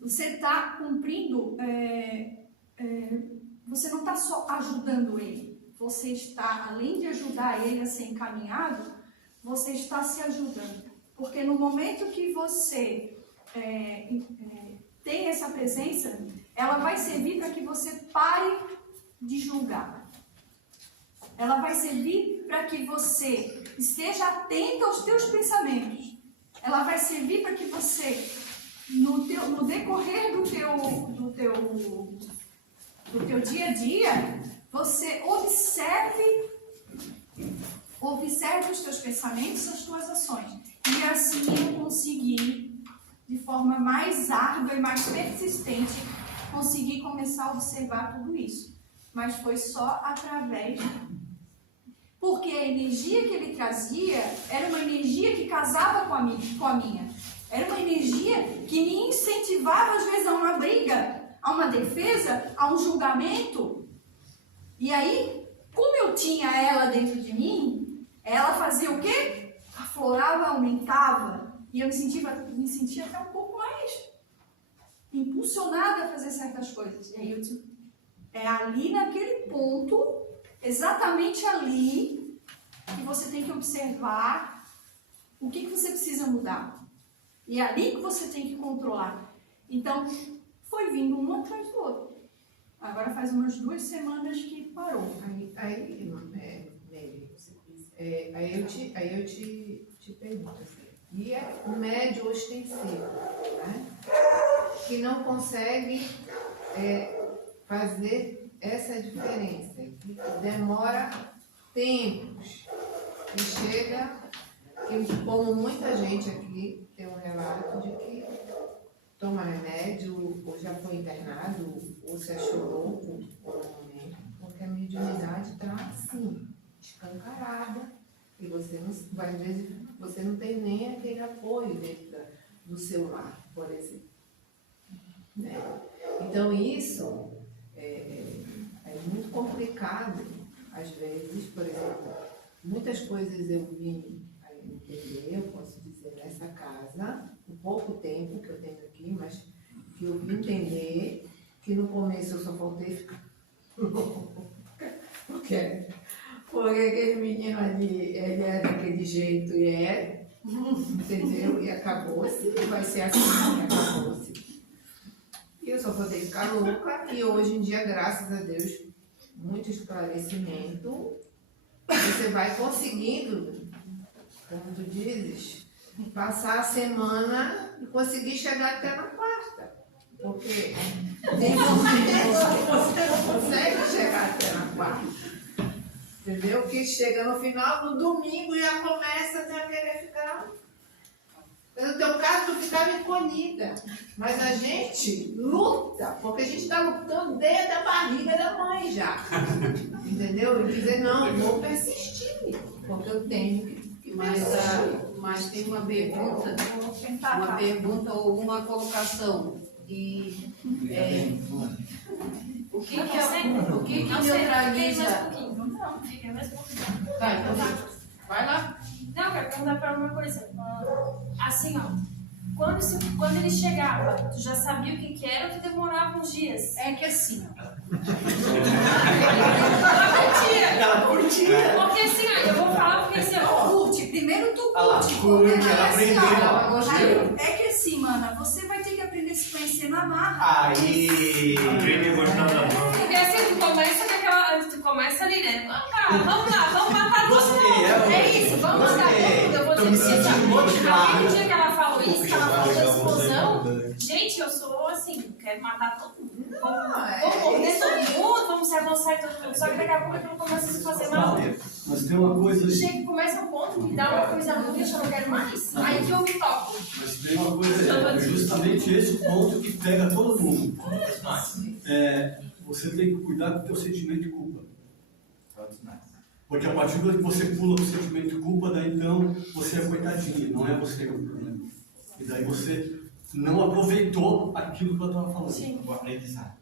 você está cumprindo, você não está só ajudando ele, você está, além de ajudar ele a ser encaminhado, você está se ajudando. Porque no momento que você tem essa presença, ela vai servir para que você pare de julgar. Ela vai servir para que você esteja atento aos teus pensamentos. Ela vai servir para que você, no decorrer do teu dia a dia, você observe os teus pensamentos, as tuas ações. E assim eu consegui, de forma mais árdua e mais persistente, conseguir começar a observar tudo isso. Mas foi só através... Porque a energia que ele trazia era uma energia que casava com a minha. Era uma energia que me incentivava, às vezes, a uma briga, a uma defesa, a um julgamento. E aí, como eu tinha ela dentro de mim, ela fazia o quê? Aflorava, aumentava. E eu me sentia até um pouco mais impulsionada a fazer certas coisas. E aí eu disse, é ali naquele ponto, exatamente ali, que você tem que observar o que você precisa mudar. E é ali que você tem que controlar. Então, foi vindo um atrás do outro. Agora faz umas 2 semanas que parou. Aí eu te pergunto assim, e é o médio ostensivo, né? Que não consegue fazer essa diferença, que demora tempos, e chega, que, como muita gente aqui tem um relato de que toma remédio, ou já foi internado, ou se achou louco por um momento, porque a mediunidade está assim, escancarada, e você não, às vezes você não tem nem aquele apoio dentro do seu lar, por exemplo. Né? Então isso é muito complicado, às vezes, por exemplo, muitas coisas eu vim a entender, eu posso dizer, nessa casa, um pouco tempo que eu tenho aqui, mas que eu vim entender que no começo eu só faltei ficar porque aquele menino ali, ele é daquele jeito e entendeu? E acabou-se, vai ser assim, acabou-se. E eu só faltei ficar louca, e hoje em dia, graças a Deus, muito esclarecimento, você vai conseguindo, como tu dizes, passar a semana e conseguir chegar até na quarta. Porque tem momentos que você não consegue chegar até na quarta. Entendeu? Que chega no final do domingo e já começa a querer ficar. No teu caso, tu ficava encolhida. Mas a gente luta, porque a gente está lutando desde a barriga da mãe já. Entendeu? E dizer, não, eu vou persistir, porque eu tenho que mas tem uma pergunta ou uma colocação. E o que neutraliza? Não, fica mais um pouquinho. Tá, então vai lá. Não, eu quero perguntar para uma coisa. Assim, ó. Quando ele chegava, tu já sabia o que era ou tu demorava uns dias? É que assim, ó. Ela curtia. Porque assim, ó, eu vou falar porque assim, ó. Curte, primeiro tu curte. Ela aprendeu. É que assim, mana, você vai ter que aprender a se conhecer na marra. Aí. Aprende a gostar da mão. Porque assim, tu começa ali, né? Vamos lá, vamos matar todo mundo. Gostei, É isso, vamos matar todo mundo. Eu vou Tô me dizer sentindo motivado. aquele dia que ela falou isso, que ela falou da explosão, gente, eu sou assim. assim, quero matar todo mundo. Não, Vamos morder isso todo mundo, vamos se avançar em todo mundo. Só que daqui a pouco aquilo começa a se fazer mal. Mas tem uma coisa aí. Chega, começa um ponto que dá uma coisa ruim, eu já não quero mais. Aí que eu me toco. Mas tem uma coisa aí, é justamente esse ponto que pega todo mundo. Você tem que cuidar do teu sentimento de culpa. Porque a partir do que você pula o sentimento de culpa, daí então você é coitadinha, não é você o problema. E daí você não aproveitou aquilo que eu estava falando. Sim. O aprendizado.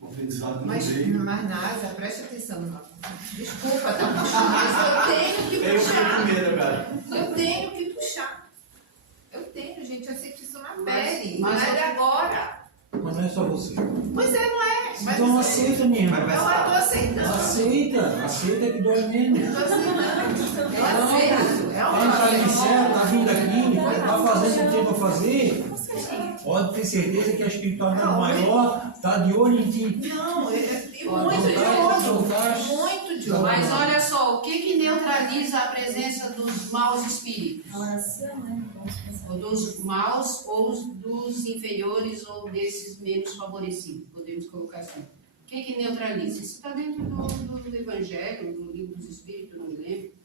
O aprendizado não Mas veio. Nasa, preste atenção. Desculpa, tá puxando, mas eu tenho que Eu fiquei puxar. com medo, cara. Eu tenho que puxar. Eu tenho, gente, eu sinto isso na pele. mas Não é de agora. Mas não é só você. Pois é, não é. Mas Então eu aceita mesmo. Eu tô aceitando. Aceita que dói menos. Eu tô aceitando. Eu aceito. É Tá entrando no céu, uma tá vindo aqui, tá fazendo o que tem pra fazer. Pode ter certeza que a espiritualidade maior tá de olho em ti. Não, é muito de Não olho. Muito de olho. Mas olha só, o que neutraliza a presença dos maus espíritos? A oração, né? Ou dos maus, ou dos inferiores, ou desses menos favorecidos, podemos colocar assim. O que neutraliza? Isso está dentro do Evangelho, do Livro dos Espíritos, não me lembro.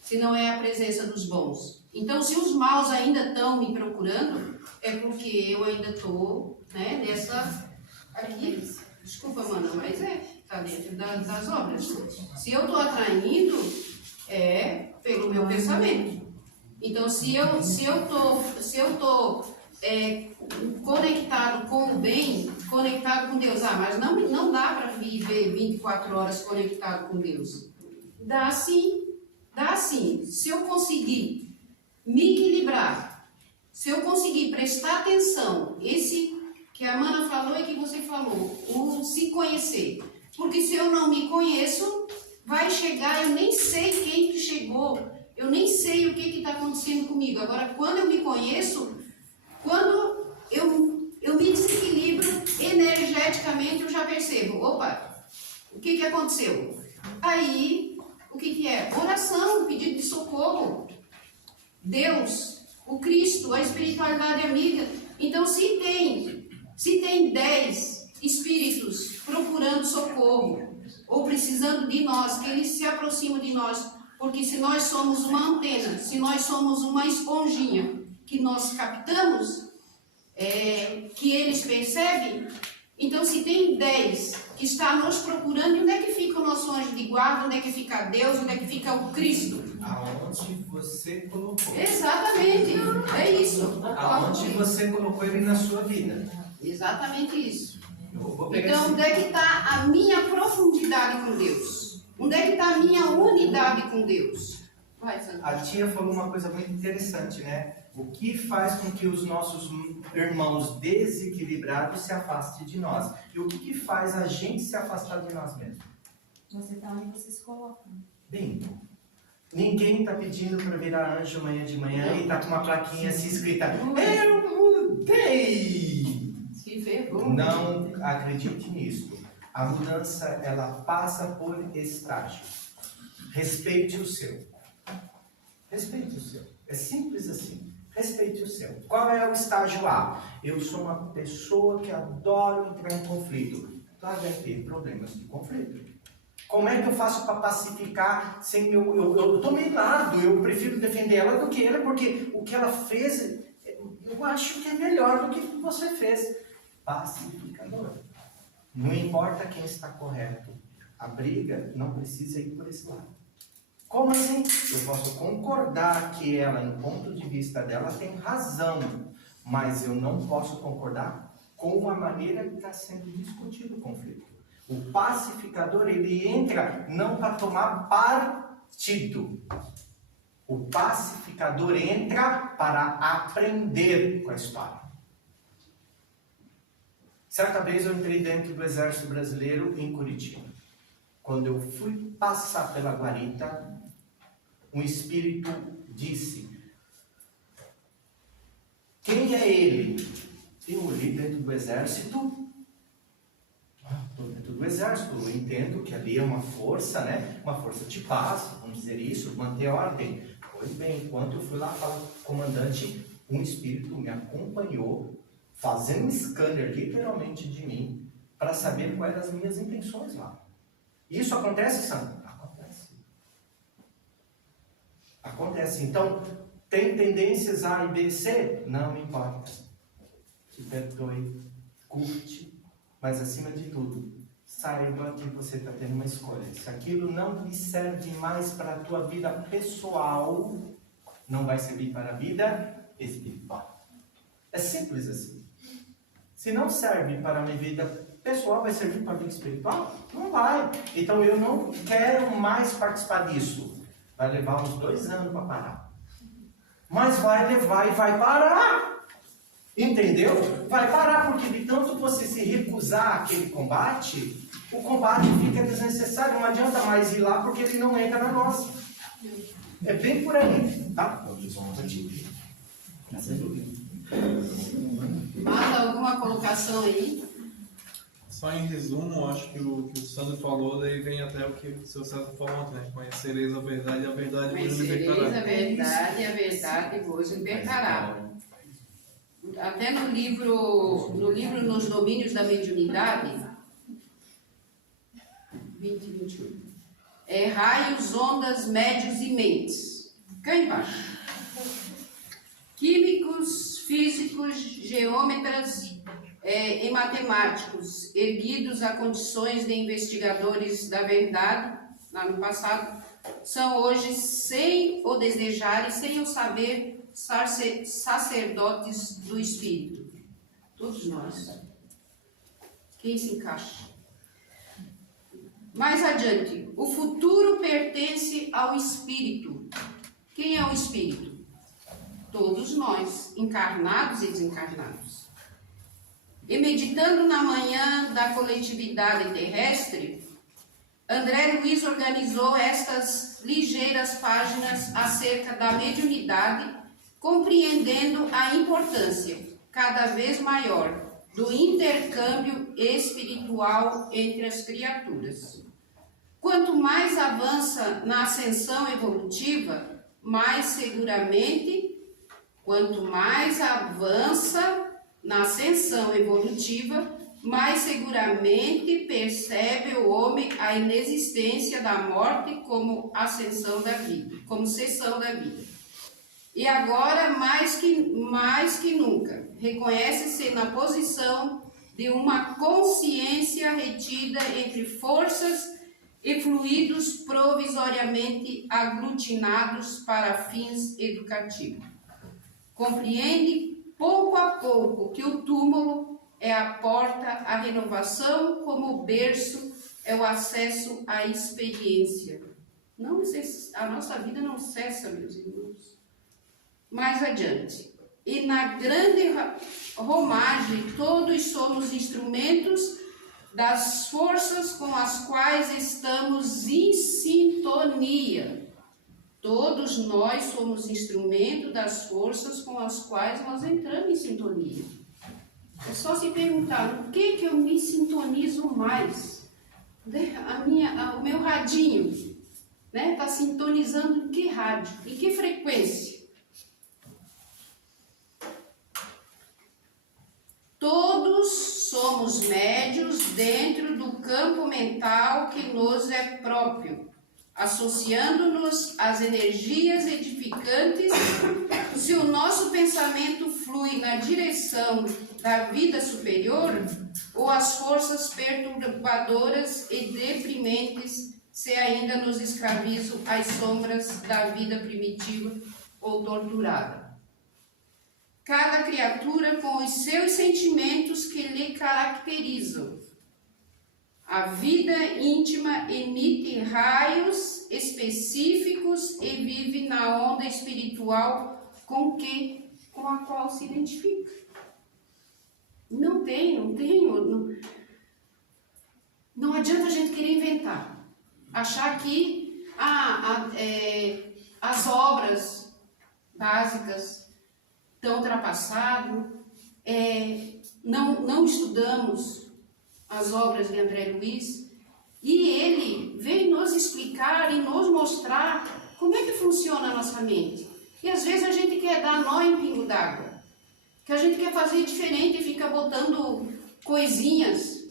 Se não é a presença dos bons. Então, se os maus ainda estão me procurando, é porque eu ainda estou, né, nessa... Aqui, desculpa, mana, mas está dentro das obras. Se eu estou atraindo, é pelo meu pensamento. Então, se eu tô conectado com o bem, conectado com Deus, mas não dá para viver 24 horas conectado com Deus. Dá sim. Se eu conseguir me equilibrar, se eu conseguir prestar atenção, esse que a Mana falou e que você falou, o se conhecer. Porque se eu não me conheço, vai chegar, eu nem sei quem que chegou, eu nem sei o que está acontecendo comigo. Agora, quando eu me conheço, quando eu me desequilibro energeticamente, eu já percebo, opa, o que aconteceu? Aí, o que é? Oração, pedido de socorro. Deus, o Cristo, a espiritualidade amiga. Então, se tem 10 espíritos procurando socorro, ou precisando de nós, que eles se aproximam de nós, porque se nós somos uma antena, se nós somos uma esponjinha que nós captamos, que eles percebem, então se tem 10 que está nos procurando, onde é que fica o nosso anjo de guarda, onde é que fica Deus, onde é que fica o Cristo? Aonde você colocou. Exatamente, é isso. Aonde você colocou ele na sua vida. Exatamente isso. Vou pegar Então, onde é que está a minha profundidade com Deus? Onde é que está a minha unidade com Deus? Vai, Sandra. A tia falou uma coisa muito interessante, né? O que faz com que os nossos irmãos desequilibrados se afastem de nós? E o que faz a gente se afastar de nós mesmos? Você está onde você se coloca. Bem, ninguém está pedindo para virar anjo amanhã de manhã e está com uma plaquinha assim escrita: eu mudei! Se ferrou. Não acredite nisso. A mudança, ela passa por estágios. Respeite o seu. Respeite o seu. É simples assim. Respeite o seu. Qual é o estágio A? Eu sou uma pessoa que adoro entrar em conflito. Então vai ter problemas de conflito. Como é que eu faço para pacificar sem meu... Eu estou meio lado, eu prefiro defender ela do que ele, porque o que ela fez, eu acho que é melhor do que você fez. Pacificador. Não importa quem está correto. A briga não precisa ir por esse lado. Como assim? Eu posso concordar que ela, no ponto de vista dela, tem razão, mas eu não posso concordar com a maneira que está sendo discutido o conflito. O pacificador, ele entra não para tomar partido. O pacificador entra para aprender com a história. Certa vez eu entrei dentro do Exército Brasileiro em Curitiba. Quando eu fui passar pela guarita, um espírito disse: quem é ele? Eu olhei dentro do exército. Estou dentro do exército, eu entendo que ali é uma força, né? Uma força de paz, vamos dizer isso, manter ordem. Pois bem, enquanto eu fui lá falar com o comandante, um espírito me acompanhou, fazendo um scanner literalmente de mim para saber quais eram as minhas intenções lá. Isso acontece, Sandra? Acontece. Acontece. Então, tem tendências A e B e C? Não importa. Te perdoe, curte, mas acima de tudo, saiba que você está tendo uma escolha. Se aquilo não lhe serve mais para a tua vida pessoal, não vai servir para a vida espiritual. É simples assim. Se não serve para a minha vida pessoal, vai servir para a vida espiritual? Não vai. Então eu não quero mais participar disso. Vai levar uns 2 anos para parar. Mas vai levar e vai parar. Entendeu? Vai parar, porque de tanto você se recusar àquele combate, o combate fica desnecessário. Não adianta mais ir lá porque ele não entra na nossa. É bem por aí, tá? Mais alguma colocação aí? Só em resumo, acho que o Sandro falou, daí vem até o que o seu César falou ontem, né? Conhecereis a verdade e a verdade vos libertará. Conhecereis a verdade e a verdade vos libertará. Até no livro Nos Domínios da Mediunidade, 2021, raios, ondas, médios e mentes. Cá embaixo. Químicos, físicos, geômetras e matemáticos, erguidos a condições de investigadores da verdade, lá no passado, são hoje, sem o desejar e sem o saber, sacerdotes do Espírito. Todos nós. Quem se encaixa? Mais adiante, o futuro pertence ao Espírito. Quem é o Espírito? Todos nós, encarnados e desencarnados. E meditando na manhã da coletividade terrestre, André Luiz organizou estas ligeiras páginas acerca da mediunidade, compreendendo a importância cada vez maior do intercâmbio espiritual entre as criaturas. Quanto mais avança na ascensão evolutiva, mais seguramente percebe o homem a inexistência da morte como ascensão da vida, como cessão da vida. E agora, mais que nunca, reconhece-se na posição de uma consciência retida entre forças e fluidos provisoriamente aglutinados para fins educativos. Compreende pouco a pouco que o túmulo é a porta à renovação, como o berço é o acesso à experiência. A nossa vida não cessa, meus irmãos. Mais adiante. E na grande romagem, todos somos instrumentos das forças com as quais estamos em sintonia. Todos nós somos instrumento das forças com as quais nós entramos em sintonia. É só se perguntar, no que eu me sintonizo mais? O meu radinho, né? Está sintonizando em que rádio? Em que frequência? Todos somos médios dentro do campo mental que nos é próprio, associando-nos às energias edificantes. Se o nosso pensamento flui na direção da vida superior, ou as forças perturbadoras e deprimentes se ainda nos escravizam às sombras da vida primitiva ou torturada. Cada criatura com os seus sentimentos que lhe caracterizam. A vida íntima emite raios específicos e vive na onda espiritual com a qual se identifica. Não adianta a gente querer inventar. Achar que as obras básicas estão ultrapassadas, não estudamos as obras de André Luiz, e ele vem nos explicar e nos mostrar como é que funciona a nossa mente. E às vezes a gente quer dar nó em pingo d'água. que a gente quer fazer diferente e fica botando coisinhas.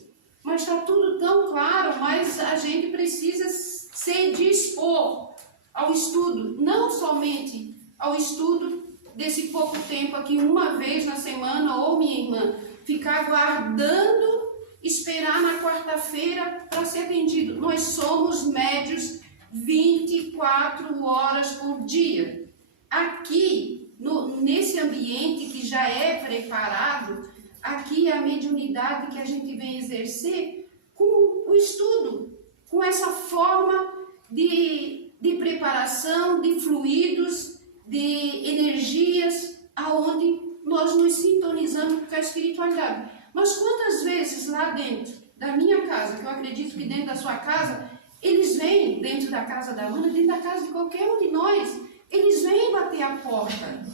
Mas está tudo tão claro, mas a gente precisa se dispor ao estudo, não somente ao estudo desse pouco tempo aqui, uma vez na semana, ou minha irmã, ficar aguardando, esperar na quarta-feira para ser atendido. Nós somos médios 24 horas por dia. Aqui, nesse ambiente que já é preparado, aqui é a mediunidade que a gente vem exercer com o estudo, com essa forma de preparação, de fluidos, de energias, aonde nós nos sintonizamos com a espiritualidade. Mas quantas vezes lá dentro da minha casa, que eu acredito que dentro da sua casa, eles vêm dentro da casa da Ana, dentro da casa de qualquer um de nós, eles vêm bater a porta.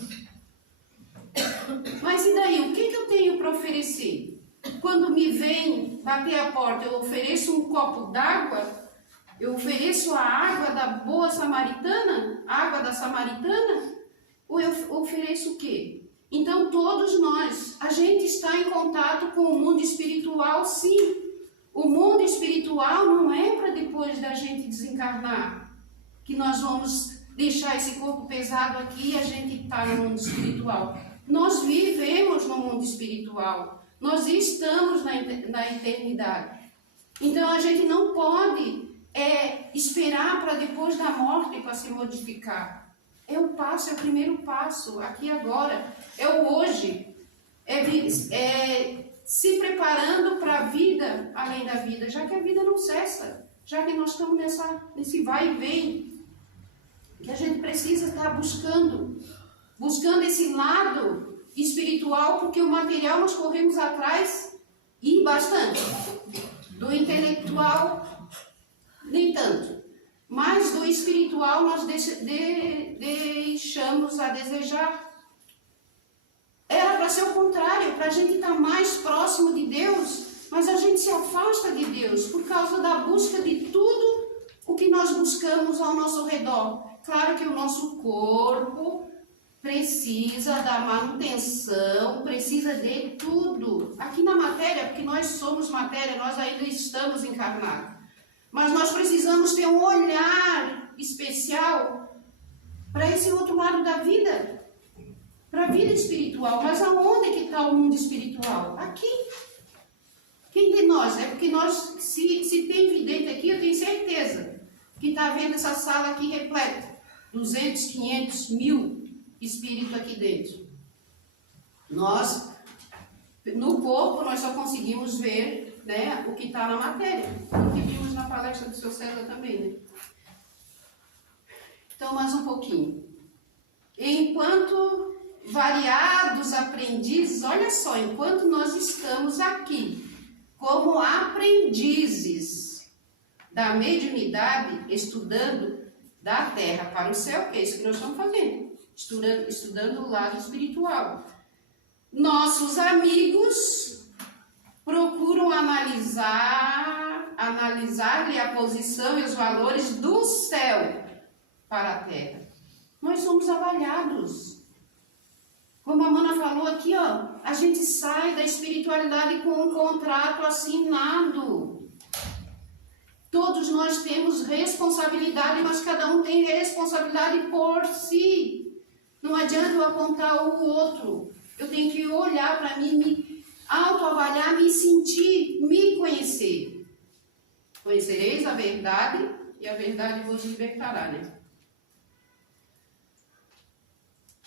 Mas e daí? O que eu tenho para oferecer? Quando me vem bater a porta, eu ofereço um copo d'água? Eu ofereço a água da boa samaritana? A água da samaritana? Ou eu ofereço o quê? Então, todos nós, a gente está em contato com o mundo espiritual, sim. O mundo espiritual não é para depois da gente desencarnar, que nós vamos deixar esse corpo pesado aqui e a gente está no mundo espiritual. Nós vivemos no mundo espiritual. Nós estamos na eternidade. Então, a gente não pode esperar para depois da morte para se modificar. É o passo, é o primeiro passo, aqui agora, é o hoje, é se preparando para a vida além da vida, já que a vida não cessa, já que nós estamos nesse vai e vem, que a gente precisa estar buscando esse lado espiritual, porque o material nós corremos atrás e bastante, do intelectual nem tanto. Mas do espiritual nós deixamos a desejar. Era para ser o contrário, para a gente estar mais próximo de Deus, mas a gente se afasta de Deus por causa da busca de tudo o que nós buscamos ao nosso redor. Claro que o nosso corpo precisa da manutenção, precisa de tudo. Aqui na matéria, porque nós somos matéria, nós ainda estamos encarnados. Mas nós precisamos ter um olhar especial para esse outro lado da vida, para a vida espiritual. Mas aonde que está o mundo espiritual? Aqui. Quem de nós? É porque nós, se tem vidente aqui, eu tenho certeza que está vendo essa sala aqui repleta. 200, 500, 1000 espíritos aqui dentro. Nós, no corpo, nós só conseguimos ver, né, o que está na matéria. O que vimos na palestra do seu César também, né? Então, mais um pouquinho. Enquanto variados aprendizes, olha só, enquanto nós estamos aqui como aprendizes da mediunidade, estudando da terra para o céu, que é isso que nós estamos fazendo, estudando o lado espiritual. Nossos amigos procuram analisar-lhe a posição e os valores do céu para a terra. Nós somos avaliados. Como a Mana falou aqui, ó, a gente sai da espiritualidade com um contrato assinado. Todos nós temos responsabilidade, mas cada um tem responsabilidade por si. Não adianta eu apontar o outro. Eu tenho que olhar para mim, me autoavaliar, me sentir, me conhecer. Conhecereis a verdade e a verdade vos libertará, né?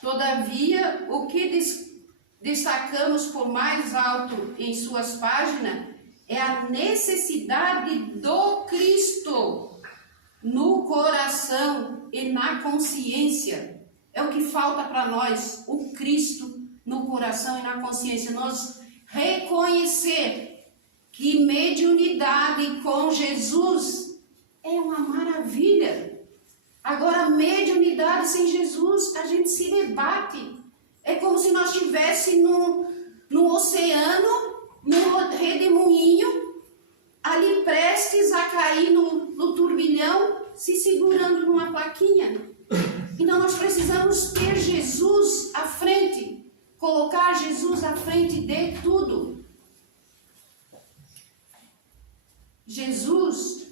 Todavia, o que destacamos por mais alto em suas páginas é a necessidade do Cristo no coração e na consciência. É o que falta para nós, o Cristo no coração e na consciência. Nós reconhecer que mediunidade com Jesus é uma maravilha. Agora, mediunidade sem Jesus, a gente se debate. É como se nós estivéssemos no oceano, no redemoinho, ali prestes a cair no turbilhão, se segurando numa plaquinha. Então, nós precisamos ter Jesus à frente, colocar Jesus estamos à frente de tudo. Jesus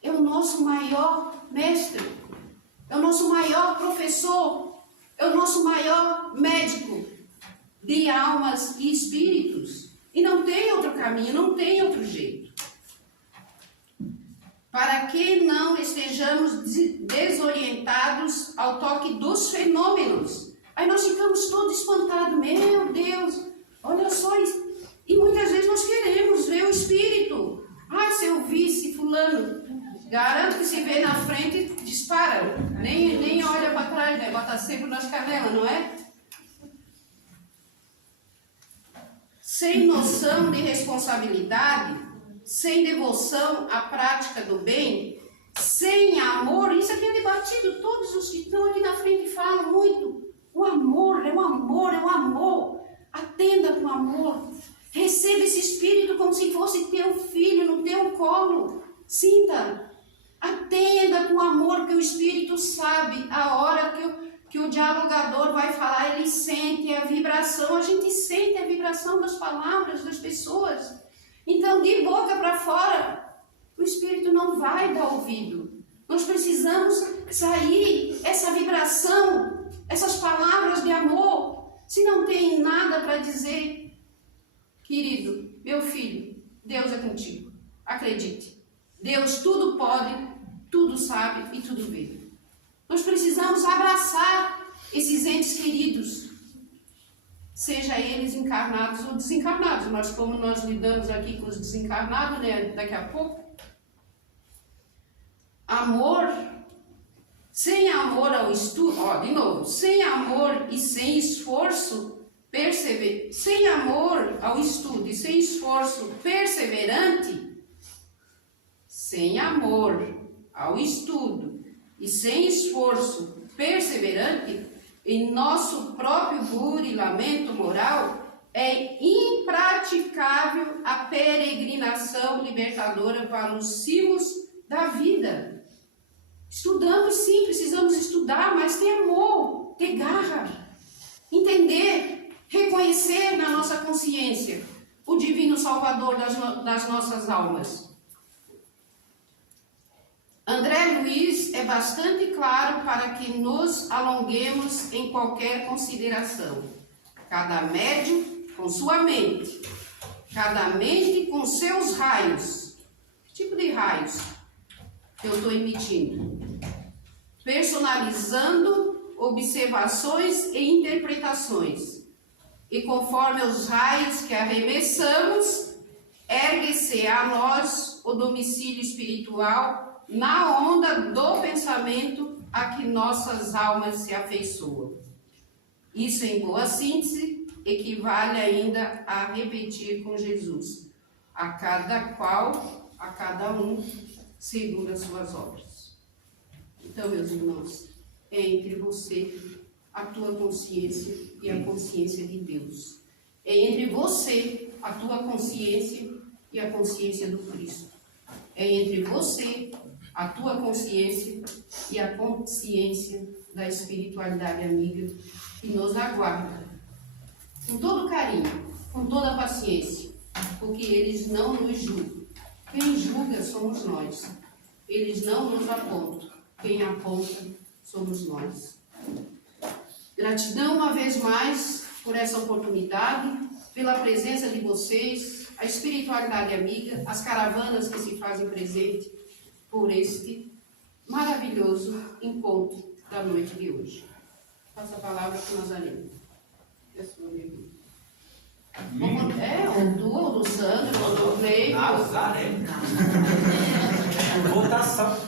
é o nosso maior mestre, é o nosso maior professor, é o nosso maior médico de almas e espíritos. E não tem outro caminho, não tem outro jeito. Para que não estejamos desorientados ao toque dos fenômenos. Aí nós ficamos todos espantados. Meu Deus, olha só isso. E muitas vezes nós queremos ver o espírito. Ah, se eu visse fulano, garanto que se vê na frente, dispara. Nem olha para trás, né? Bota sempre nas canelas, não é? Sem noção de responsabilidade, sem devoção à prática do bem, sem amor, isso aqui é debatido, todos os que estão aqui na frente falam muito. O amor, é o amor, é o amor. Atenda com amor. Receba esse espírito como se fosse teu filho no teu colo. Sinta. Atenda com amor, que o espírito sabe a hora que o dialogador vai falar, ele sente a vibração. A gente sente a vibração das palavras das pessoas. Então, de boca para fora, o espírito não vai dar ouvido. Nós precisamos sair essa vibração, essas palavras de amor. Se não tem nada para dizer, querido, meu filho, Deus é contigo. Acredite. Deus tudo pode, tudo sabe e tudo vê. Nós precisamos abraçar esses entes queridos, seja eles encarnados ou desencarnados. Mas como nós lidamos aqui com os desencarnados, né, daqui a pouco, amor, sem amor ao estudo, de novo, sem amor e sem esforço perseverante, sem amor ao estudo e sem esforço perseverante, sem amor ao estudo e sem esforço perseverante, em nosso próprio burilamento moral, é impraticável a peregrinação libertadora para os cimos da vida. Estudamos sim, precisamos estudar, mas ter amor, ter garra, entender, reconhecer na nossa consciência o divino Salvador das nossas almas. André Luiz é bastante claro para que nos alonguemos em qualquer consideração. Cada médium com sua mente, cada mente com seus raios. Que tipo de raios que eu estou emitindo? Personalizando observações e interpretações. E conforme os raios que arremessamos, ergue-se a nós o domicílio espiritual na onda do pensamento a que nossas almas se afeiçoam. Isso, em boa síntese, equivale ainda a repetir com Jesus: a cada qual, a cada um, segundo as suas obras. Então, meus irmãos, é entre você, a tua consciência e a consciência de Deus. É entre você, a tua consciência e a consciência do Cristo. É entre você, a tua consciência e a consciência da espiritualidade amiga que nos aguarda. Com todo carinho, com toda paciência, porque eles não nos julgam. Quem julga somos nós. Eles não nos apontam. Quem aponta somos nós. Gratidão uma vez mais por essa oportunidade, pela presença de vocês, a espiritualidade amiga, as caravanas que se fazem presente por este maravilhoso encontro da noite de hoje. Passo a palavra para o Nazareno. É sua, minha irmã. Ou tu, ou do Sandro, ou do Ney. Nazareno. Votação.